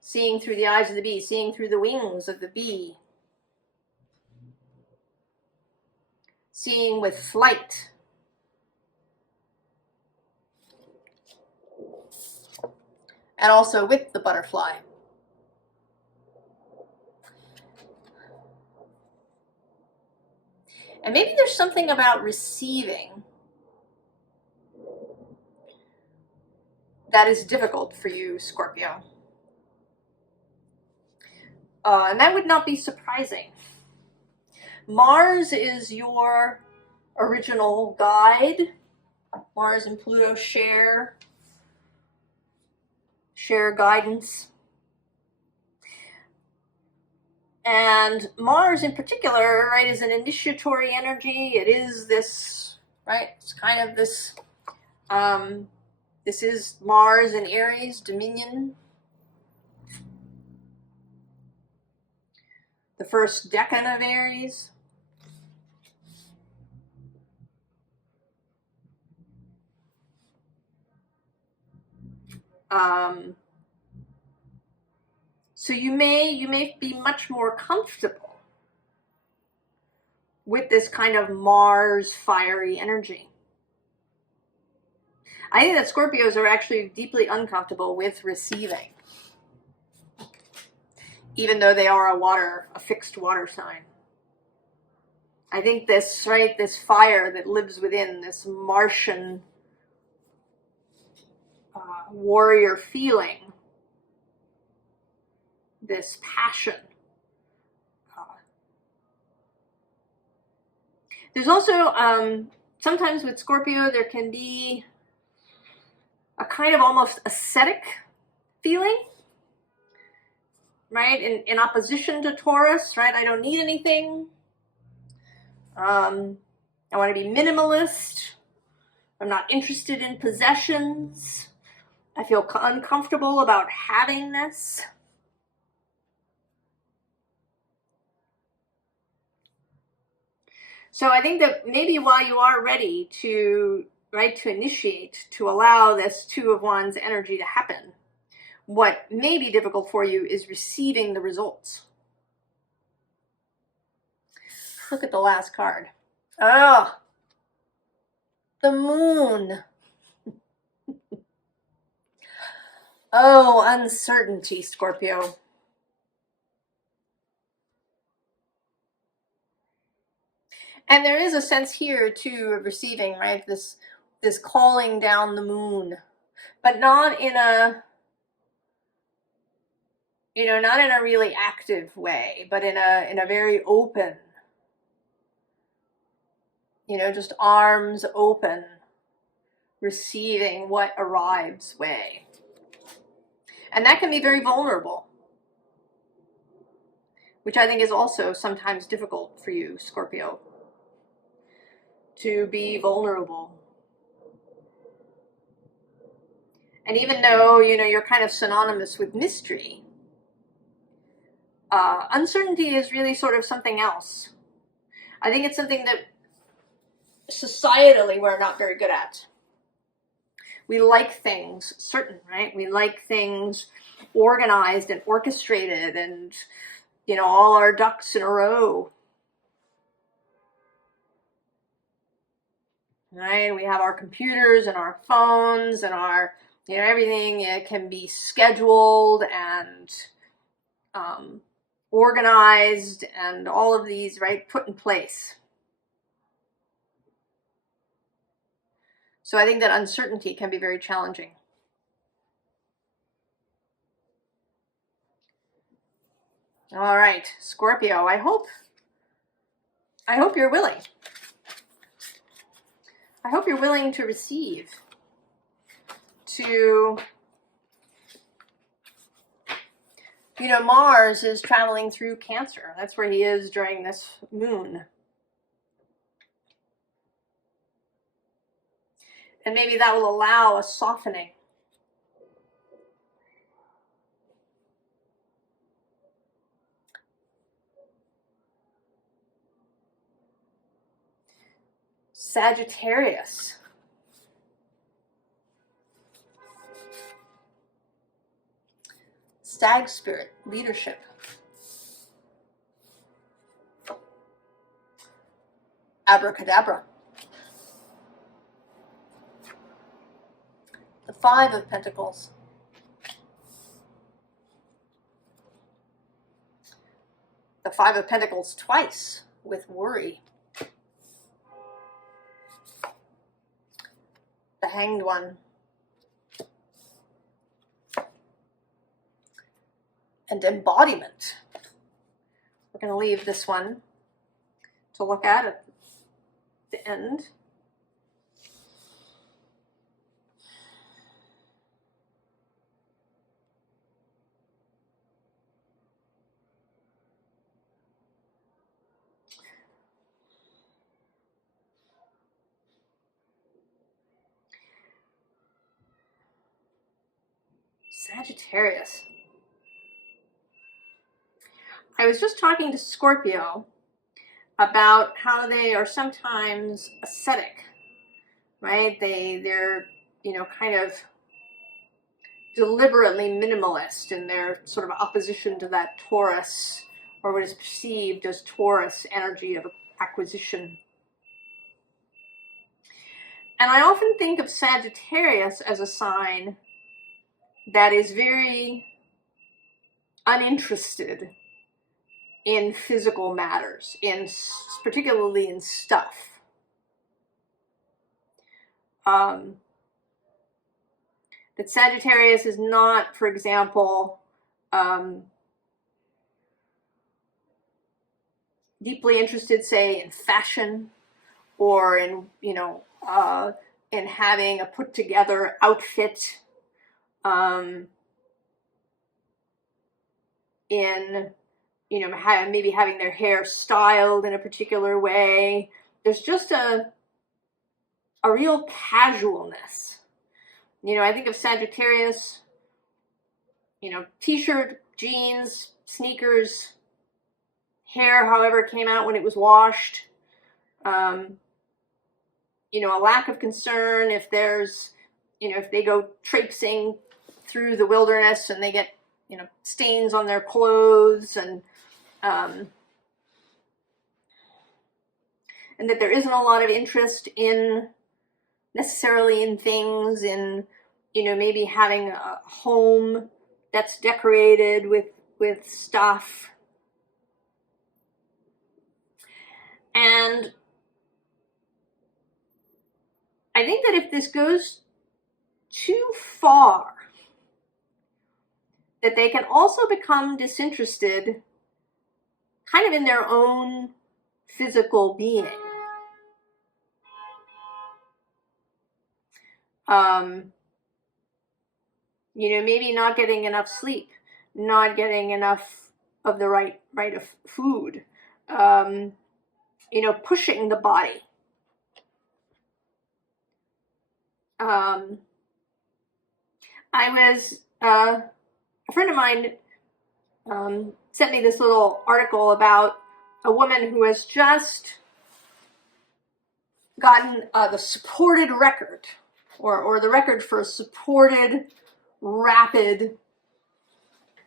Seeing through the eyes of the bee, seeing through the wings of the bee. Seeing with flight. And also with the butterfly. And maybe there's something about receiving that is difficult for you, Scorpio. And that would not be surprising. Mars is your original guide. Mars and Pluto share guidance. And Mars in particular, right, is an initiatory energy. It is this, right, it's kind of this, this is Mars in Aries, dominion. The first decan of Aries. So you may be much more comfortable with this kind of Mars fiery energy. I think that Scorpios are actually deeply uncomfortable with receiving, even though they are a fixed water sign. I think this, right, this fire that lives within, this Martian warrior feeling, this passion. There's also, sometimes with Scorpio, there can be a kind of almost ascetic feeling, right? In opposition to Taurus, right? I don't need anything. I want to be minimalist. I'm not interested in possessions. I feel uncomfortable about having this. So I think that maybe while you are ready to, right, to initiate, to allow this Two of Wands energy to happen, what may be difficult for you is receiving the results. Look at the last card. Oh, the Moon. Oh, uncertainty, Scorpio. And there is a sense here too of receiving, right? This calling down the moon, but not in a, not in a really active way, but in a very open, just arms open, receiving what arrives way. And that can be very vulnerable, which I think is also sometimes difficult for you, Scorpio, to be vulnerable. And even though, you're kind of synonymous with mystery, uncertainty is really sort of something else. I think it's something that societally we're not very good at. We like things certain, right? We like things organized and orchestrated and, all our ducks in a row. Right? We have our computers and our phones and our, everything can be scheduled and organized and all of these, right, put in place. So I think that uncertainty can be very challenging. All right, Scorpio, I hope you're willing. I hope you're willing to receive, to, Mars is traveling through Cancer. That's where he is during this moon. And maybe that will allow a softening. Sagittarius. Stag spirit, leadership. Abracadabra. The Five of Pentacles. The Five of Pentacles twice with worry. The Hanged One. And embodiment. We're going to leave this one to look at the end. Sagittarius. I was just talking to Scorpio about how they are sometimes ascetic, right? They're kind of deliberately minimalist in their sort of opposition to that Taurus, or what is perceived as Taurus energy of acquisition. And I often think of Sagittarius as a sign that is very uninterested in physical matters, particularly in stuff. That Sagittarius is not, for example, deeply interested, say, in fashion or in, in having a put together outfit, in, maybe having their hair styled in a particular way. There's just a real casualness. I think of Sagittarius, t-shirt, jeans, sneakers, hair however it came out when it was washed, You know, a lack of concern if there's, you know, if they go traipsing through the wilderness and they get, you know, stains on their clothes, and that there isn't a lot of interest in necessarily in things, in, you know, maybe having a home that's decorated with stuff. And I think that if this goes too far, that they can also become disinterested kind of in their own physical being. You know, maybe not getting enough sleep, not getting enough of the right of food, you know, pushing the body. I was, a friend of mine sent me this little article about a woman who has just gotten the supported record, or the record for supported rapid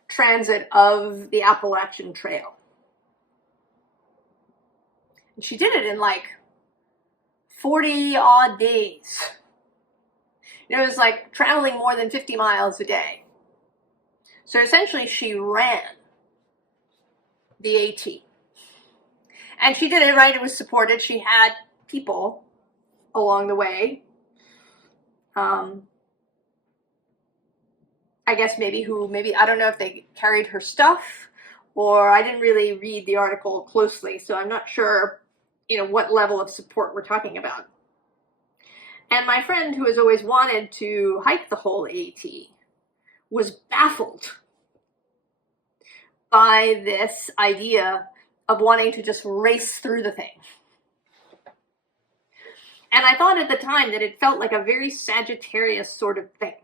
transit of the Appalachian Trail. And she did it in like 40 odd days. It was like traveling more than 50 miles a day. So essentially she ran the AT. And she did it right, it was supported. She had people along the way. I guess maybe I don't know if they carried her stuff, or I didn't really read the article closely, so I'm not sure, you know, what level of support we're talking about. And my friend, who has always wanted to hike the whole AT, was baffled by this idea of wanting to just race through the thing. And I thought at the time that it felt like a very Sagittarius sort of thing.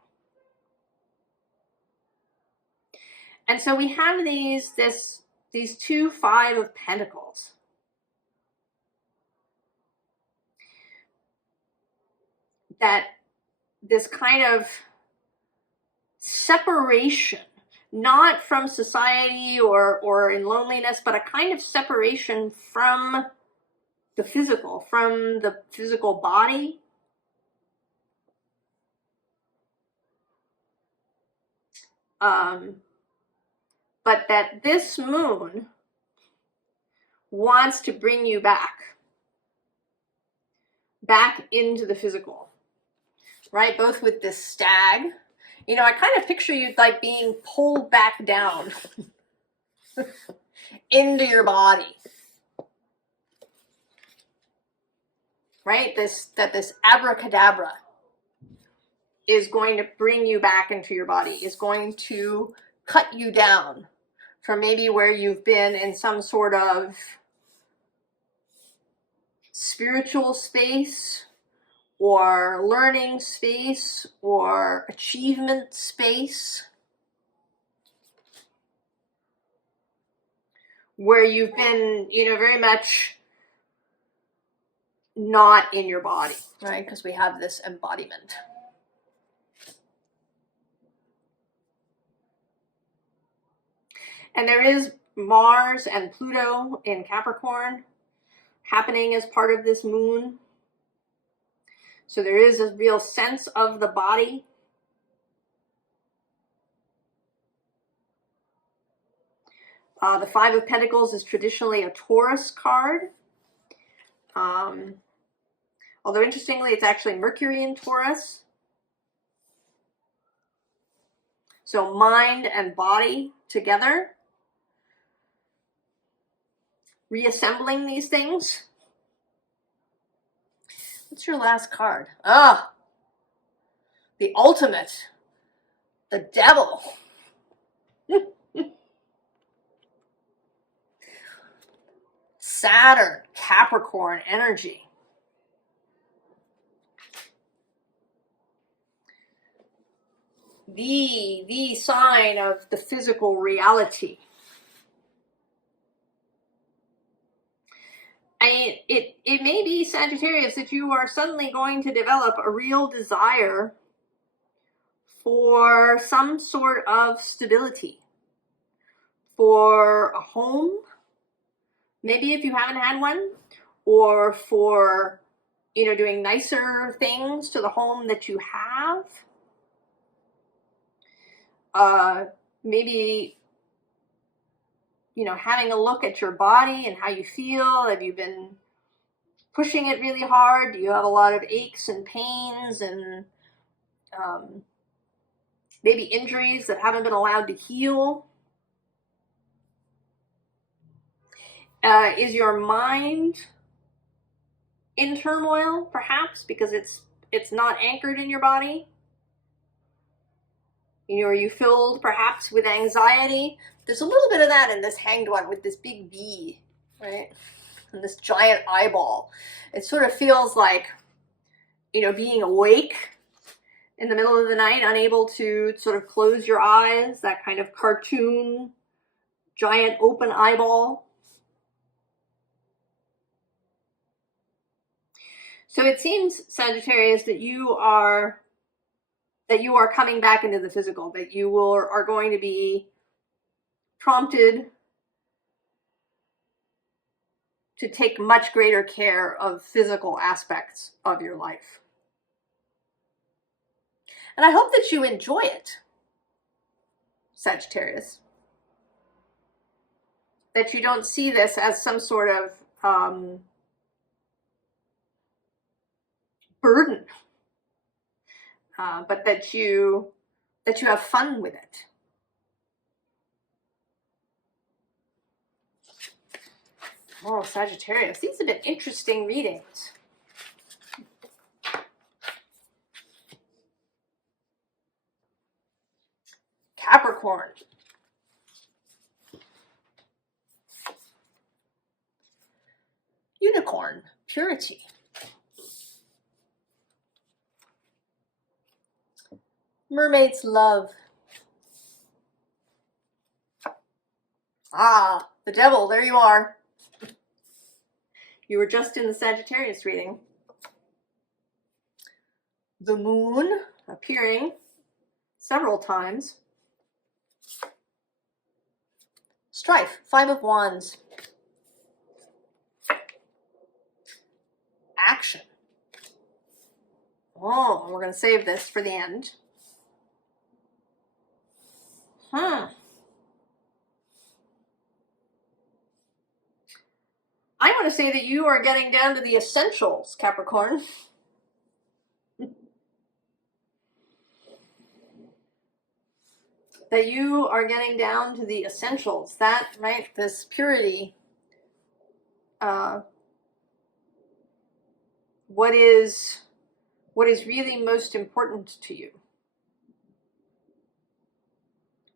And so we have these two Five of Pentacles. That this kind of separation, not from society or in loneliness, but a kind of separation from the physical body. But that this moon wants to bring you back into the physical, right? Both with this stag, you know, I kind of picture you like being pulled back down into your body, right? That this abracadabra is going to bring you back into your body, is going to cut you down from maybe where you've been in some sort of spiritual space or learning space or achievement space, where you've been, you know, very much not in your body, right? Because we have this embodiment. And there is Mars and Pluto in Capricorn happening as part of this moon. So there is a real sense of the body. The Five of Pentacles is traditionally a Taurus card. Although interestingly, it's actually Mercury in Taurus. So mind and body together. Reassembling these things. What's your last card? The ultimate. The devil. Saturn, Capricorn energy. The sign of the physical reality. It it may be, Sagittarius, that you are suddenly going to develop a real desire for some sort of stability, for a home, maybe if you haven't had one, or for, you know, doing nicer things to the home that you have. Maybe, you know, having a look at your body and how you feel. Have you been pushing it really hard? Do you have a lot of aches and pains and maybe injuries that haven't been allowed to heal? Is your mind in turmoil, perhaps, because it's not anchored in your body? You know, are you filled perhaps with anxiety? There's a little bit of that in this Hanged One with this big bee, right? And this giant eyeball. It sort of feels like, you know, being awake in the middle of the night, unable to sort of close your eyes, that kind of cartoon, giant open eyeball. So it seems, Sagittarius, that you are coming back into the physical, that you are going to be prompted to take much greater care of physical aspects of your life. And I hope that you enjoy it, Sagittarius. That you don't see this as some sort of burden, but that you have fun with it. Oh, Sagittarius, these have been interesting readings. Capricorn. Unicorn, purity. Mermaid's love. Ah, the devil, there you are. You were just in the Sagittarius reading. The moon appearing several times. Strife, 5 of Wands. Action. Oh, we're going to save this for the end. I want to say that you are getting down to the essentials, Capricorn. That you are getting down to the essentials. That, right, this purity. What is really most important to you?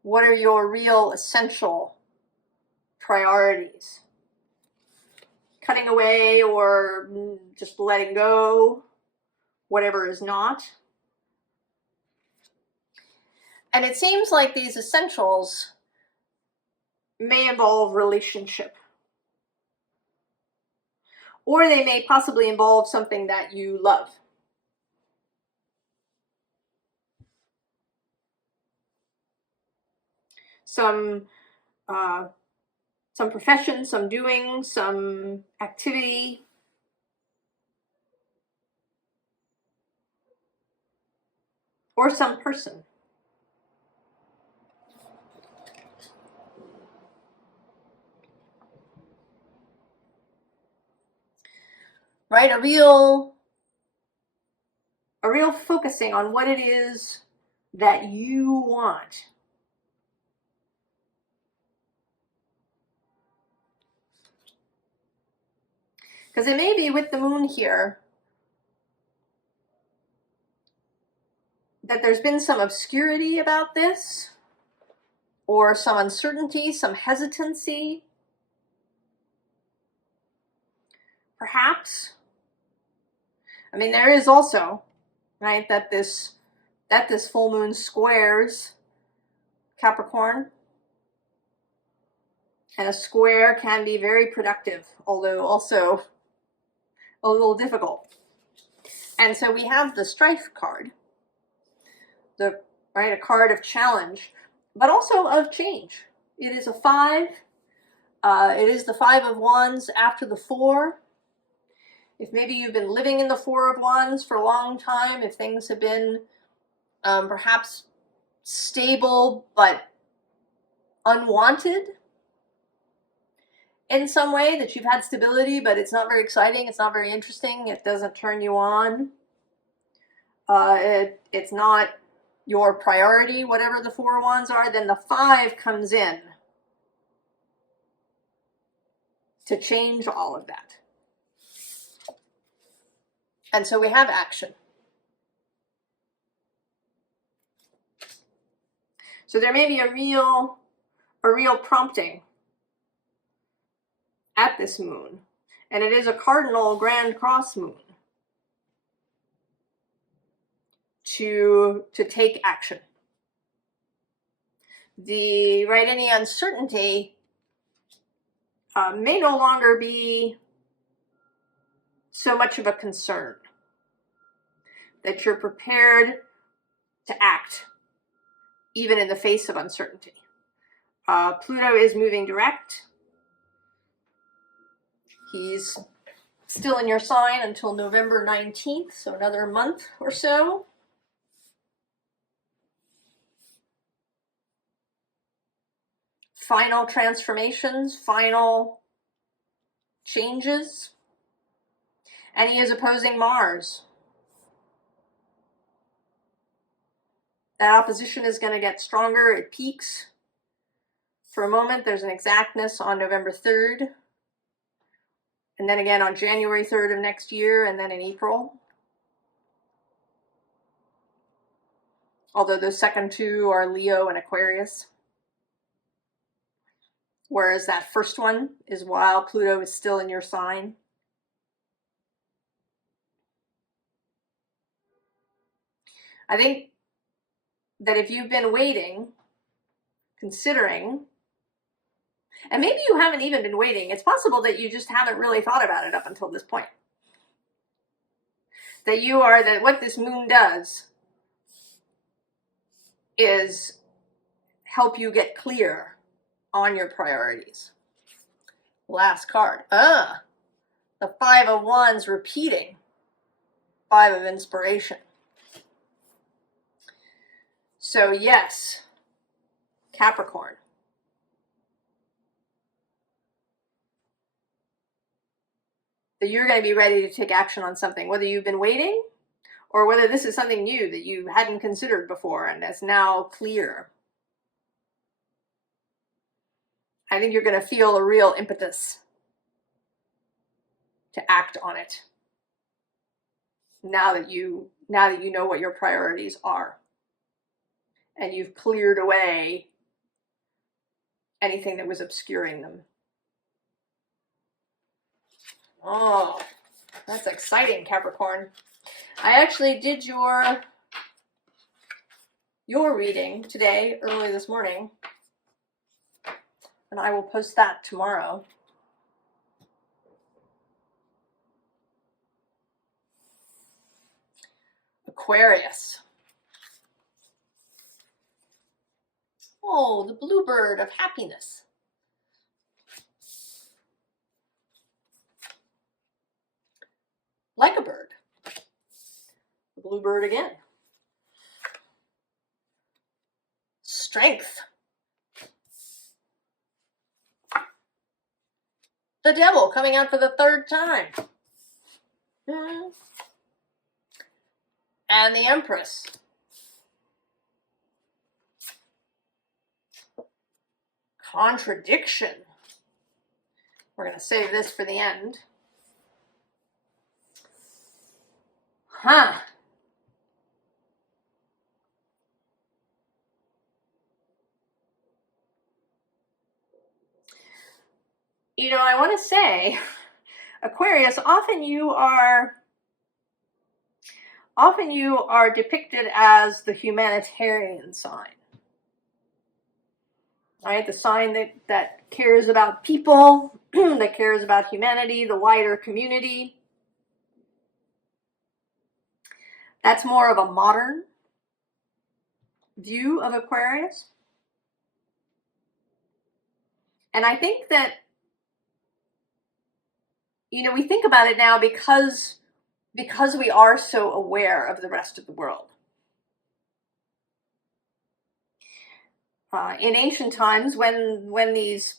What are your real essential priorities? Cutting away or just letting go, whatever is not. And it seems like these essentials may involve relationship. Or they may possibly involve something that you love. Some profession, some doing, some activity. Or some person. Right? A real focusing on what it is that you want. Because it may be with the moon here that there's been some obscurity about this, or some uncertainty, some hesitancy. Perhaps. I mean, there is also, right, that this full moon squares Capricorn. And a square can be very productive, although also a little difficult. And so we have the Strife card, a card of challenge, but also of change. It is a 5. It is the 5 of Wands after the 4. If maybe you've been living in the 4 of Wands for a long time, if things have been perhaps stable but unwanted in some way, that you've had stability but it's not very exciting, it's not very interesting, it doesn't turn you on, it's not your priority, whatever the 4 of Wands are, then the 5 comes in to change all of that. And so we have action. So there may be a real prompting at this moon. And it is a cardinal grand cross moon to take action. Any uncertainty may no longer be so much of a concern, that you're prepared to act even in the face of uncertainty. Pluto is moving direct. He's still in your sign until November 19th, so another month or so. Final transformations, final changes. And he is opposing Mars. That opposition is going to get stronger. It peaks for a moment. There's an exactness on November 3rd. And then again on January 3rd of next year, and then in April. Although those second two are Leo and Aquarius. Whereas that first one is while Pluto is still in your sign. I think that if you've been waiting, considering, and maybe you haven't even been waiting, it's possible that you just haven't really thought about it up until this point. That what this moon does is help you get clear on your priorities. Last card. The 5 of Wands repeating. 5 of Inspiration. So yes, Capricorn. That you're going to be ready to take action on something, whether you've been waiting or whether this is something new that you hadn't considered before and is now clear. I think you're going to feel a real impetus to act on it now that you know what your priorities are. And you've cleared away anything that was obscuring them. Oh, that's exciting, Capricorn. I actually did your reading today, early this morning, and I will post that tomorrow. Aquarius. Oh, the bluebird of happiness. Like a bird. The bluebird again. Strength. The devil coming out for the 3rd time. And the Empress. Contradiction. We're going to save this for the end. You know, I want to say, Aquarius, often you are depicted as the humanitarian sign. Right? The sign that cares about people, that cares about humanity, the wider community. That's more of a modern view of Aquarius. And I think that, you know, we think about it now because we are so aware of the rest of the world. In ancient times, when these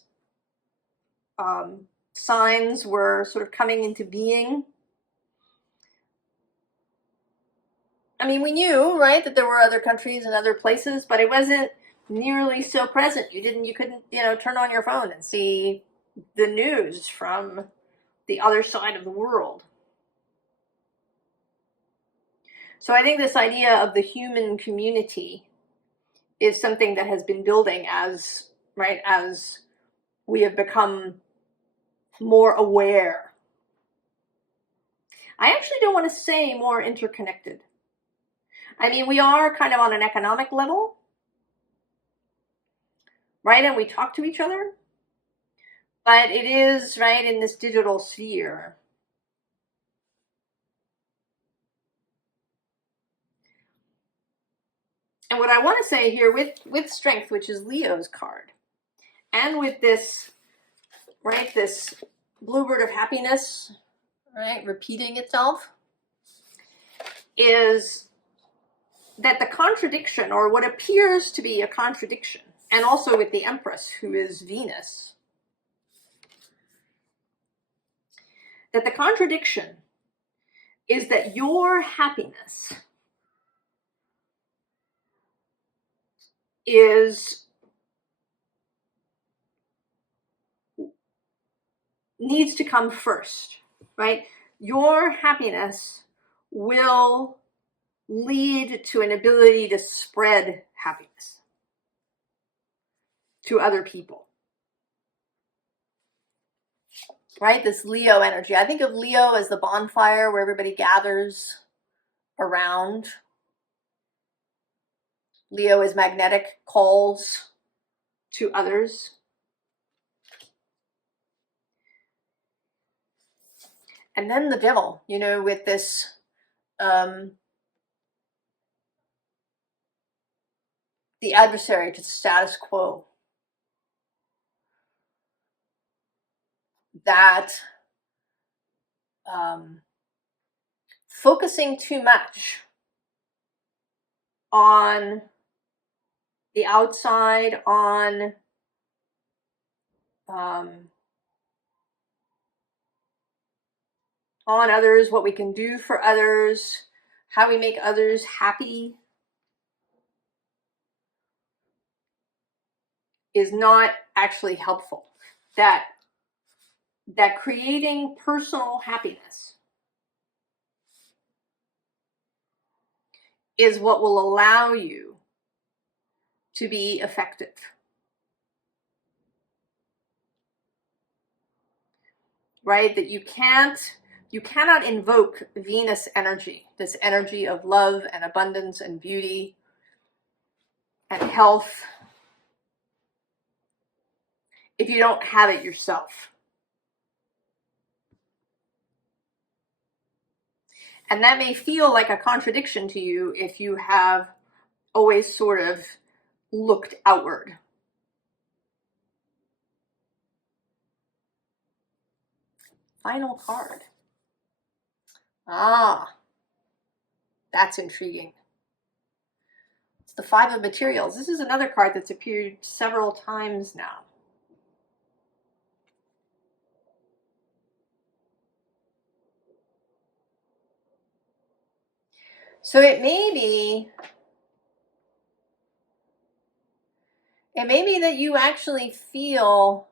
signs were sort of coming into being, I mean, we knew, right, that there were other countries and other places, but it wasn't nearly so present. You couldn't, you know, turn on your phone and see the news from the other side of the world. So I think this idea of the human community is something that has been building as we have become more aware. I actually don't want to say more interconnected. I mean, we are kind of on an economic level, right? And we talk to each other, but it is, right, in this digital sphere. And what I want to say here with strength, which is Leo's card, and with this, right, this bluebird of happiness, right, repeating itself, is that the contradiction, or what appears to be a contradiction, and also with the Empress, who is Venus, that the contradiction is that your happiness needs to come first, right? Your happiness will lead to an ability to spread happiness to other people, right? This Leo energy. I think of Leo as the bonfire where everybody gathers around. Leo is magnetic, calls to others. And then the devil, you know, with this the adversary to the status quo. That focusing too much on the outside, on others, what we can do for others, how we make others happy, is not actually helpful. That creating personal happiness is what will allow you to be effective. Right? That you cannot invoke Venus energy, this energy of love and abundance and beauty and health, if you don't have it yourself. And that may feel like a contradiction to you if you have always sort of looked outward. Final card. Ah, that's intriguing. It's the Five of Materials. This is another card that's appeared several times now. So it may be that you actually feel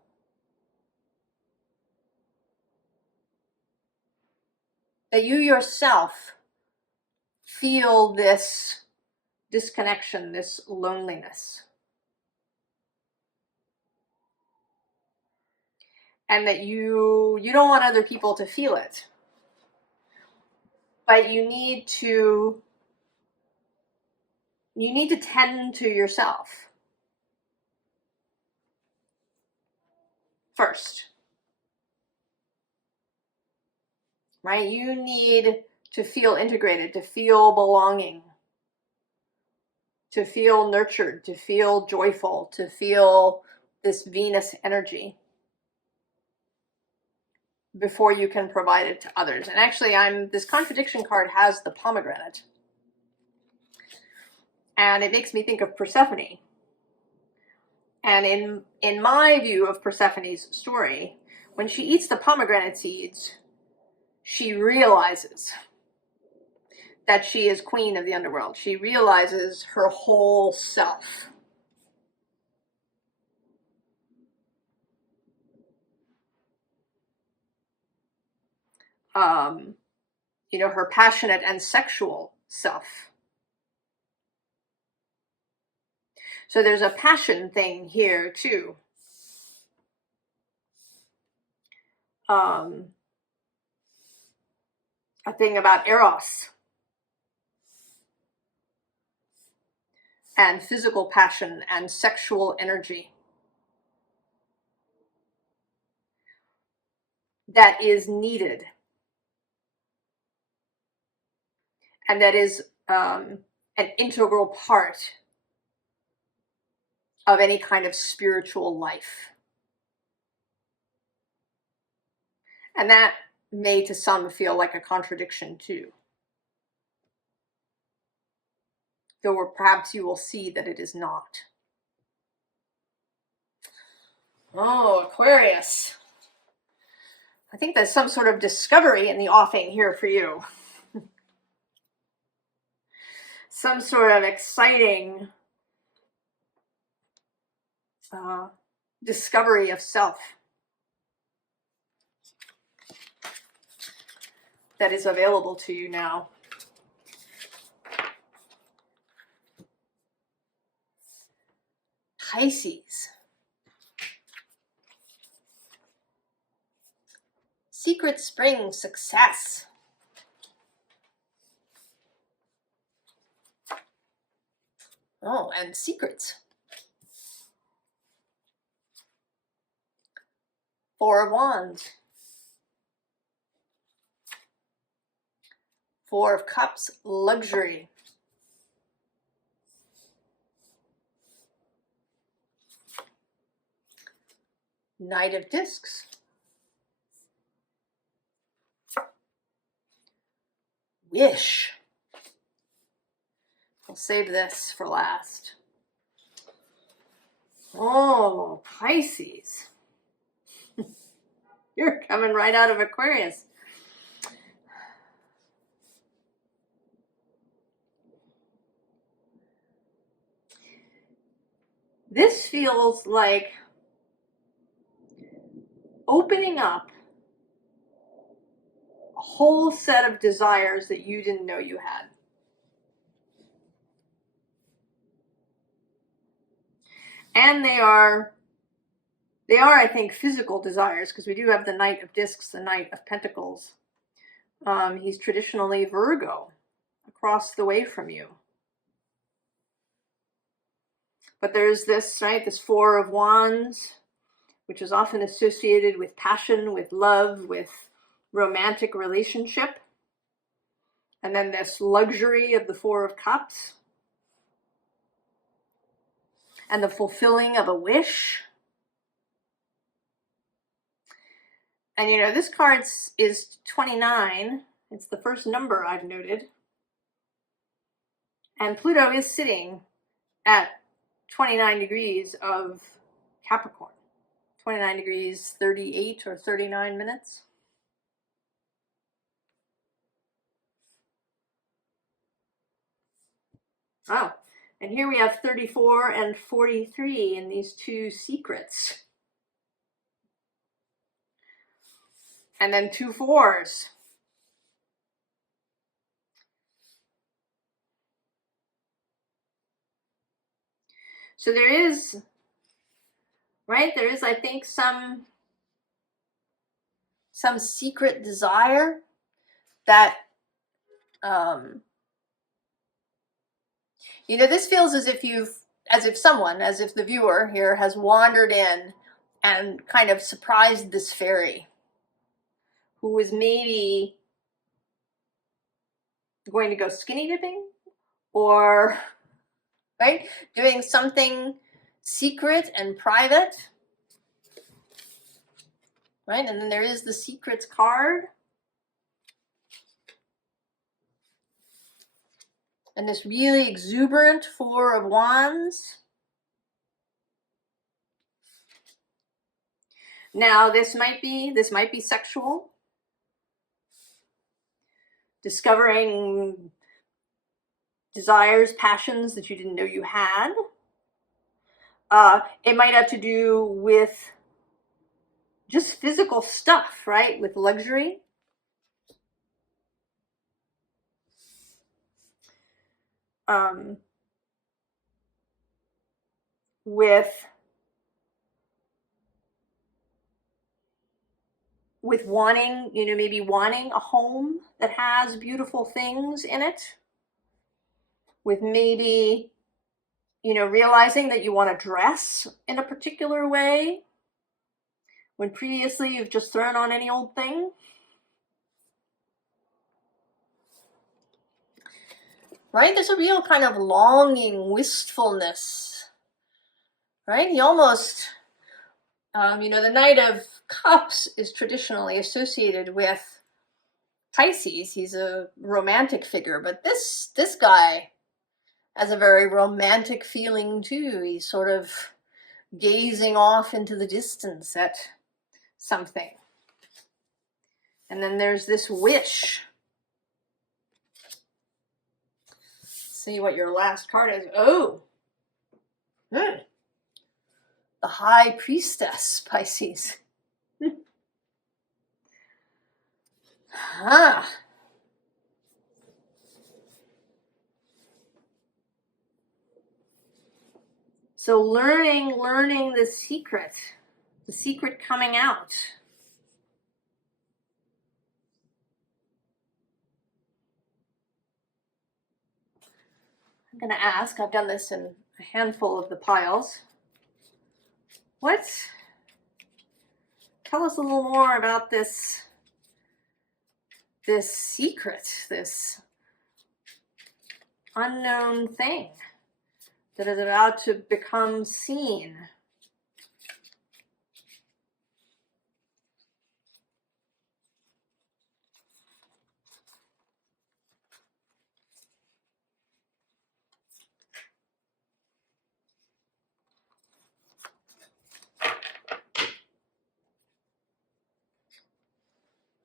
that you yourself feel this disconnection, this loneliness. And that you don't want other people to feel it. But you need to tend to yourself first. Right? You need to feel integrated, to feel belonging, to feel nurtured, to feel joyful, to feel this Venus energy before you can provide it to others. And actually, this contradiction card has the pomegranate. And it makes me think of Persephone. And in my view of Persephone's story, when she eats the pomegranate seeds, she realizes that she is queen of the underworld. She realizes her whole self. You know, her passionate and sexual self. So there's a passion thing here too. A thing about Eros and physical passion and sexual energy that is needed and that is an integral part of any kind of spiritual life. And that may to some feel like a contradiction too. Though perhaps you will see that it is not. Oh, Aquarius. I think there's some sort of discovery in the offing here for you. Some sort of exciting discovery of self that is available to you now. Pisces. Secret spring success. Oh, and secrets. Four of Wands. Four of Cups, luxury. Knight of Discs. Wish. I'll save this for last. Oh, Pisces. You're coming right out of Aquarius. This feels like opening up a whole set of desires that you didn't know you had. And they are, I think, physical desires, because we do have the Knight of Discs, the Knight of Pentacles. He's traditionally Virgo, across the way from you. But there's this, right, this Four of Wands, which is often associated with passion, with love, with romantic relationship. And then this luxury of the Four of Cups. And the fulfilling of a wish. And you know, this card is 29. It's the first number I've noted. And Pluto is sitting at 29 degrees of Capricorn. 29 degrees, 38 or 39 minutes. Oh, and here we have 34 and 43 in these two secrets. And then two fours. So there is, right, there is, I think, some secret desire that, you know, this feels as if the viewer here has wandered in and kind of surprised this fairy who was maybe going to go skinny dipping, or, right, doing something secret and private, right? And then there is the secrets card. And this really exuberant Four of Wands. Now this might be sexual. Discovering desires, passions that you didn't know you had. It might have to do with just physical stuff, right? With luxury. With wanting, you know, maybe wanting a home that has beautiful things in it. With maybe, you know, realizing that you want to dress in a particular way when previously you've just thrown on any old thing. Right? There's a real kind of longing, wistfulness. Right? He almost, you know, the Knight of Cups is traditionally associated with Pisces. He's a romantic figure, but this guy has a very romantic feeling too. He's sort of gazing off into the distance at something. And then there's this wish. See what your last card is. Oh, the High Priestess, Pisces. So learning the secret coming out. I'm going to ask, I've done this in a handful of the piles. Tell us a little more about this secret, this unknown thing that is about to become seen.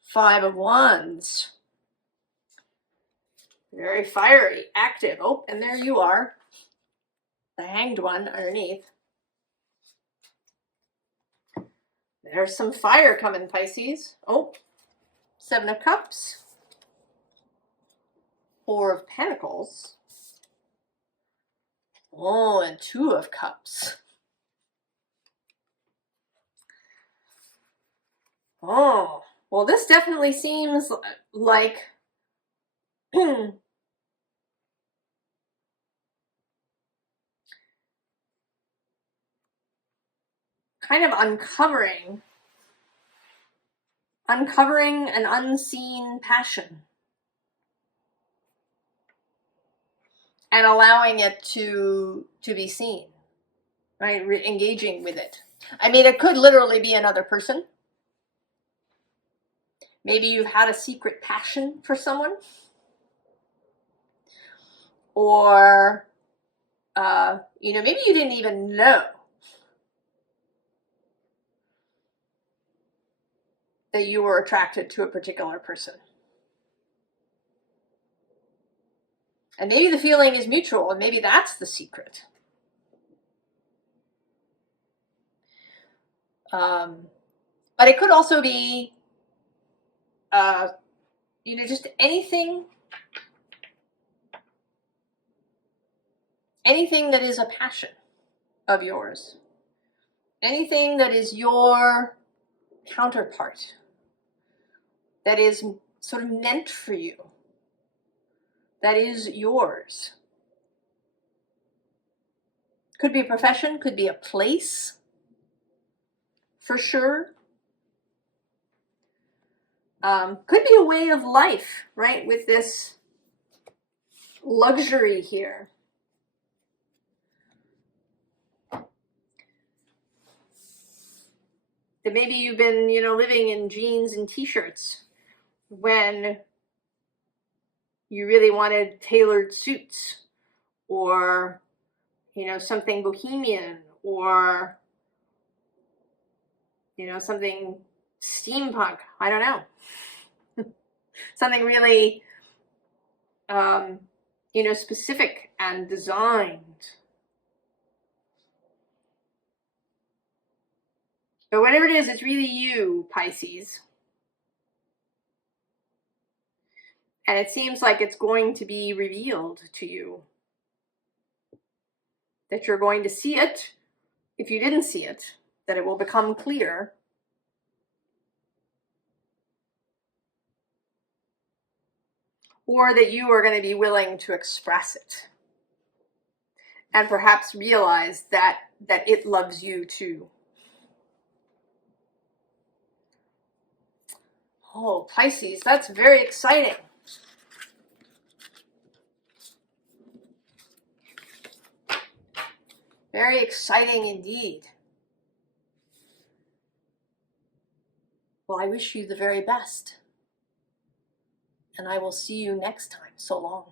Five of Wands. Very fiery, active. Oh, and there you are. The Hanged One underneath. There's some fire coming, Pisces. Oh, Seven of Cups. Four of Pentacles. Oh, and Two of Cups. Oh, well, this definitely seems like kind of uncovering an unseen passion and allowing it to be seen, right? Engaging with it. I mean, it could literally be another person. Maybe you've had a secret passion for someone, or you know, maybe you didn't even know that you were attracted to a particular person. And maybe the feeling is mutual, and maybe that's the secret. But it could also be, you know, just anything that is a passion of yours. Anything that is your counterpart, that is sort of meant for you, that is yours. Could be a profession, could be a place, for sure. Could be a way of life, right? With this luxury here. That maybe you've been, you know, living in jeans and t-shirts when you really wanted tailored suits, or, you know, something bohemian, or, you know, something steampunk. I don't know. Something really, you know, specific and designed. But whatever it is, it's really you, Pisces. And it seems like it's going to be revealed to you. That you're going to see it. If you didn't see it, that it will become clear. Or that you are going to be willing to express it. And perhaps realize that it loves you too. Oh, Pisces, that's very exciting. Very exciting indeed. Well, I wish you the very best. And I will see you next time. So long.